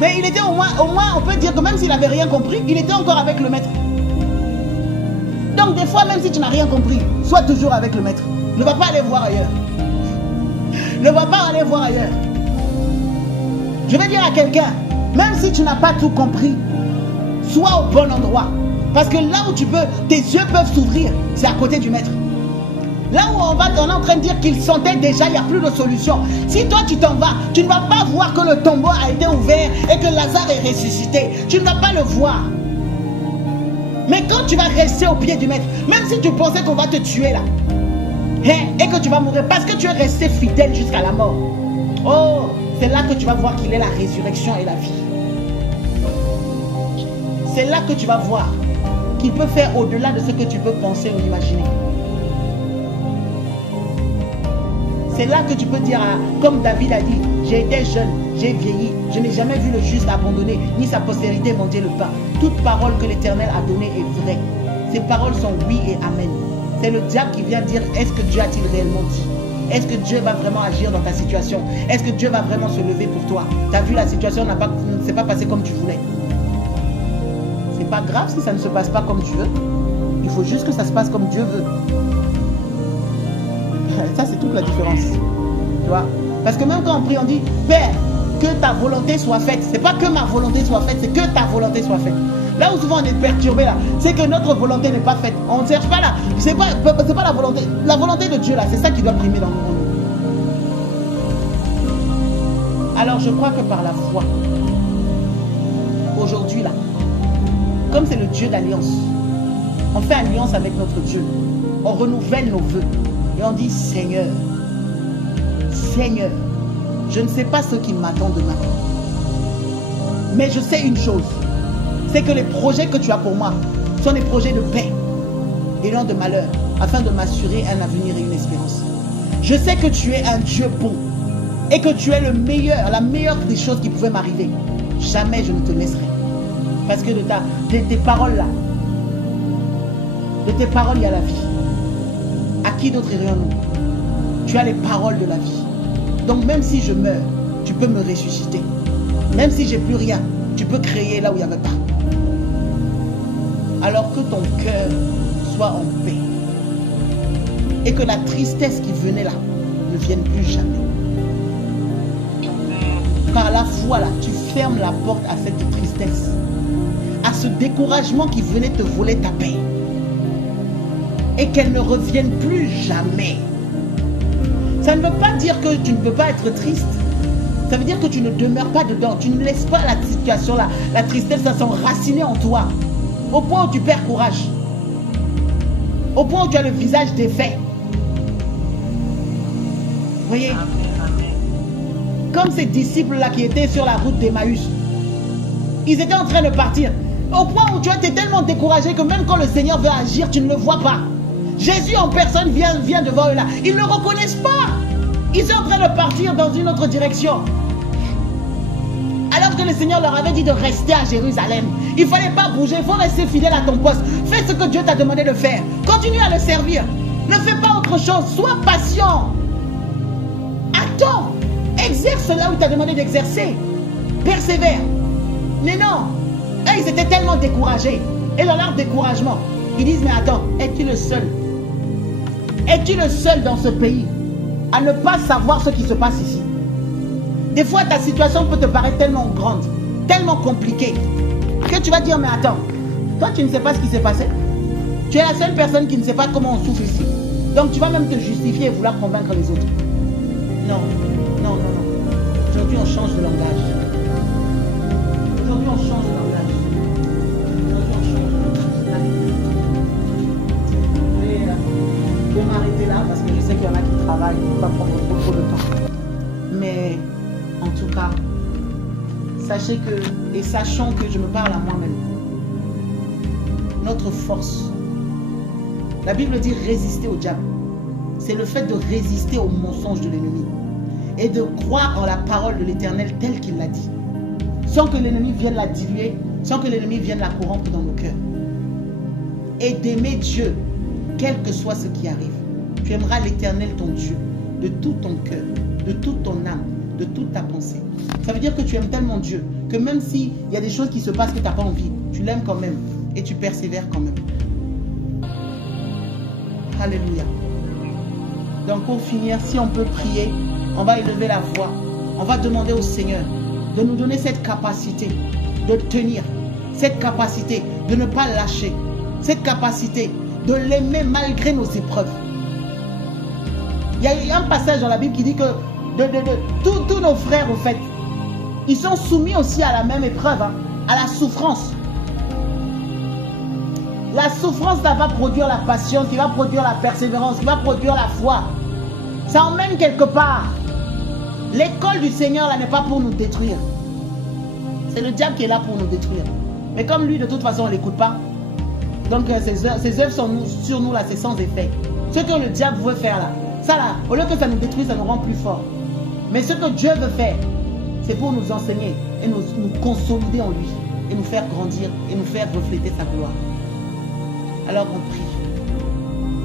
Mais il était au moins, on peut dire que même s'il n'avait rien compris, il était encore avec le maître. Donc des fois, même si tu n'as rien compris, sois toujours avec le maître. Ne va pas aller voir ailleurs. Ne va pas aller voir ailleurs. Je vais dire à quelqu'un, même si tu n'as pas tout compris, sois au bon endroit. Parce que là où tes yeux peuvent s'ouvrir, c'est à côté du maître. Là où on est en train de dire qu'il sentait déjà, il n'y a plus de solution. Si toi tu t'en vas, tu ne vas pas voir que le tombeau a été ouvert et que Lazare est ressuscité. Tu ne vas pas le voir. Mais quand tu vas rester au pied du maître, même si tu pensais qu'on va te tuer là, et que tu vas mourir parce que tu es resté fidèle jusqu'à la mort, oh, c'est là que tu vas voir qu'il est la résurrection et la vie. C'est là que tu vas voir qu'il peut faire au-delà de ce que tu peux penser ou imaginer. C'est là que tu peux dire, comme David a dit, j'ai été jeune, j'ai vieilli, je n'ai jamais vu le juste abandonné, ni sa postérité manger le pain. Toute parole que l'Éternel a donnée est vraie. Ces paroles sont oui et amen. C'est le diable qui vient dire, est-ce que Dieu a-t-il réellement dit? Est-ce que Dieu va vraiment agir dans ta situation? Est-ce que Dieu va vraiment se lever pour toi? Tu as vu, la situation ne s'est pas passée comme tu voulais. C'est pas grave si ça ne se passe pas comme tu veux. Il faut juste que ça se passe comme Dieu veut. Ça, c'est toute la différence. Tu vois? Parce que même quand on prie, on dit, Père, que ta volonté soit faite. C'est pas que ma volonté soit faite, c'est que ta volonté soit faite. Là où souvent on est perturbé, là, c'est que notre volonté n'est pas faite. On ne cherche pas là. C'est pas la volonté. La volonté de Dieu, là, c'est ça qui doit primer dans nous. Alors, je crois que par la foi, aujourd'hui, là, comme c'est le Dieu d'alliance, on fait alliance avec notre Dieu. On renouvelle nos vœux. Et on dit, Seigneur, Seigneur, je ne sais pas ce qui m'attend demain. Mais je sais une chose, c'est que les projets que tu as pour moi sont des projets de paix et non de malheur, afin de m'assurer un avenir et une espérance. Je sais que tu es un Dieu bon et que tu es le meilleur, la meilleure des choses qui pouvaient m'arriver. Jamais je ne te laisserai. Parce que de tes paroles là, de tes paroles, il y a la vie. À qui d'autre irions-nous? Tu as les paroles de la vie. Donc même si je meurs, tu peux me ressusciter. Même si j'ai plus rien, tu peux créer là où il n'y avait pas. Alors que ton cœur soit en paix. Et que la tristesse qui venait là ne vienne plus jamais. Par la foi là, tu fermes la porte à cette tristesse. À ce découragement qui venait te voler ta paix. Et qu'elle ne revienne plus jamais. Ça ne veut pas dire que tu ne peux pas être triste. Ça veut dire que tu ne demeures pas dedans. Tu ne laisses pas la situation, la tristesse s'enraciner en toi. Au point où tu perds courage. Au point où tu as le visage défait. Vous voyez? Comme ces disciples-là qui étaient sur la route d'Emmaüs. Ils étaient en train de partir. Au point où tu étais tellement découragé que même quand le Seigneur veut agir, tu ne le vois pas. Jésus en personne vient devant eux là. Ils ne le reconnaissent pas. Ils sont en train de partir dans une autre direction. Alors que le Seigneur leur avait dit de rester à Jérusalem. Il ne fallait pas bouger, il faut rester fidèle à ton poste. Fais ce que Dieu t'a demandé de faire. Continue à le servir. Ne fais pas autre chose. Sois patient. Attends. Exerce là où il t'a demandé d'exercer. Persévère. Mais non. Eux, ils étaient tellement découragés. Et dans leur découragement, ils disent, mais attends, es-tu le seul? Es-tu le seul dans ce pays à ne pas savoir ce qui se passe ici? Des fois, ta situation peut te paraître tellement grande, tellement compliquée, que tu vas dire, mais attends, toi, tu ne sais pas ce qui s'est passé? Tu es la seule personne qui ne sait pas comment on souffre ici. Donc, tu vas même te justifier et vouloir convaincre les autres. Non, non, non, non. Aujourd'hui, on change de langage. Aujourd'hui, on change de langage. Aujourd'hui, on change de langage. Je vais m'arrêter là parce que je sais qu'il y en a qui travaillent, il ne faut pas prendre trop de temps. Mais en tout cas, sachez que, et sachant que je me parle à moi-même, notre force, la Bible dit résister au diable. C'est le fait de résister aux mensonges de l'ennemi et de croire en la parole de l'Éternel telle qu'il l'a dit, sans que l'ennemi vienne la diluer, sans que l'ennemi vienne la corrompre dans nos cœurs. Et d'aimer Dieu, quel que soit ce qui arrive. Tu aimeras l'Éternel ton Dieu de tout ton cœur, de toute ton âme, de toute ta pensée. Ça veut dire que tu aimes tellement Dieu que même s'il y a des choses qui se passent que tu n'as pas envie, tu l'aimes quand même et tu persévères quand même. Alléluia. Donc pour finir, si on peut prier on va élever la voix. On va demander au Seigneur de nous donner cette capacité de tenir, cette capacité de ne pas lâcher, cette capacité de l'aimer malgré nos épreuves. Il y a un passage dans la Bible qui dit que tous nos frères, au fait, ils sont soumis aussi à la même épreuve, hein, à la souffrance. La souffrance, ça va produire la patience, qui va produire la persévérance, qui va produire la foi. Ça emmène quelque part. L'école du Seigneur, là, n'est pas pour nous détruire. C'est le diable qui est là pour nous détruire. Mais comme lui, de toute façon, on ne l'écoute pas. Donc, ses œuvres sont sur nous, là, c'est sans effet. Ce que le diable veut faire, là, ça, là, au lieu que ça nous détruise, ça nous rend plus forts. Mais ce que Dieu veut faire, c'est pour nous enseigner et nous consolider en lui. Et nous faire grandir et nous faire refléter sa gloire. Alors, on prie.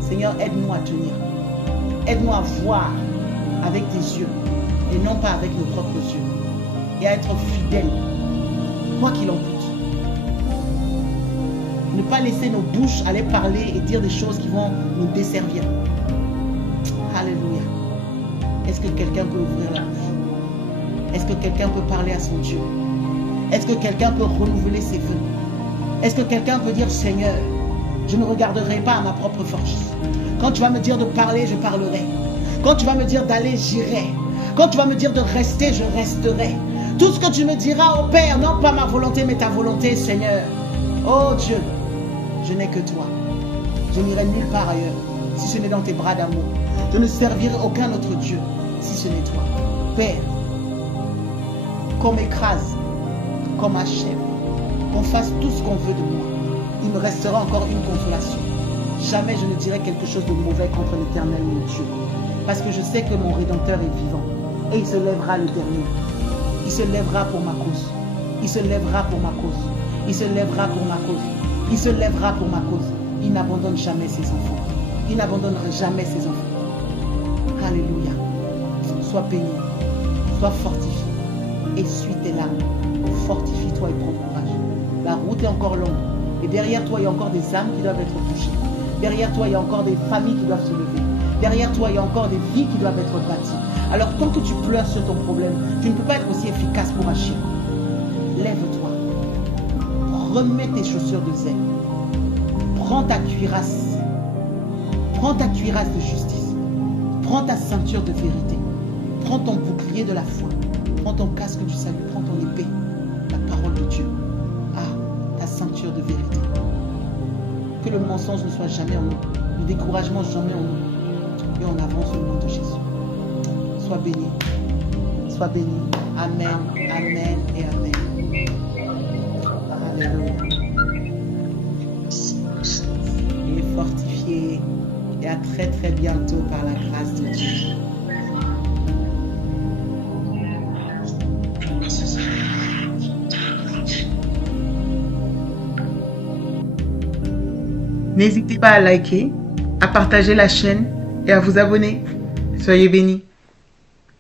Seigneur, aide-nous à tenir. Aide-nous à voir avec tes yeux et non pas avec nos propres yeux. Et à être fidèles, quoi qu'il en coûte. Ne pas laisser nos bouches aller parler et dire des choses qui vont nous desservir. Alléluia. Est-ce que quelqu'un peut ouvrir la bouche? Est-ce que quelqu'un peut parler à son Dieu? Est-ce que quelqu'un peut renouveler ses vœux? Est-ce que quelqu'un peut dire, Seigneur, je ne regarderai pas à ma propre force. Quand tu vas me dire de parler, je parlerai. Quand tu vas me dire d'aller, j'irai. Quand tu vas me dire de rester, je resterai. Tout ce que tu me diras, oh Père, non pas ma volonté, mais ta volonté, Seigneur. Oh Dieu, je n'ai que toi. Je n'irai nulle part ailleurs, si ce n'est dans tes bras d'amour. Je ne servirai aucun autre Dieu, si ce n'est toi. Père, qu'on m'écrase, qu'on m'achève, qu'on fasse tout ce qu'on veut de moi. Il me restera encore une consolation. Jamais je ne dirai quelque chose de mauvais contre l'Éternel, mon Dieu. Parce que je sais que mon Rédempteur est vivant. Et il se lèvera le dernier. Il se lèvera pour ma cause. Il se lèvera pour ma cause. Il se lèvera pour ma cause. Il se lèvera pour ma cause. Il n'abandonne jamais ses enfants. Il n'abandonnera jamais ses enfants. Alléluia. Sois béni. Sois fortifié. Essuie tes larmes. Fortifie-toi et prends courage. La route est encore longue. Et derrière toi, il y a encore des âmes qui doivent être touchées. Derrière toi, il y a encore des familles qui doivent se lever. Derrière toi, il y a encore des vies qui doivent être bâties. Alors, tant que tu pleures sur ton problème, tu ne peux pas être aussi efficace pour agir. Lève-toi. Remets tes chaussures de zèle. Prends ta cuirasse. Prends ta cuirasse de justice. Prends ta ceinture de vérité. Prends ton bouclier de la foi. Prends ton casque du salut. Prends ton épée. La parole de Dieu. Ah, ta ceinture de vérité. Que le mensonge ne soit jamais en nous. Le découragement jamais en nous. Et on avance au nom de Jésus. Sois béni. Sois béni. Amen. Amen et Amen. Alléluia. Et fortifié. Et à très très bientôt par la grâce de Dieu. N'hésitez pas à liker, à partager la chaîne et à vous abonner. Soyez bénis.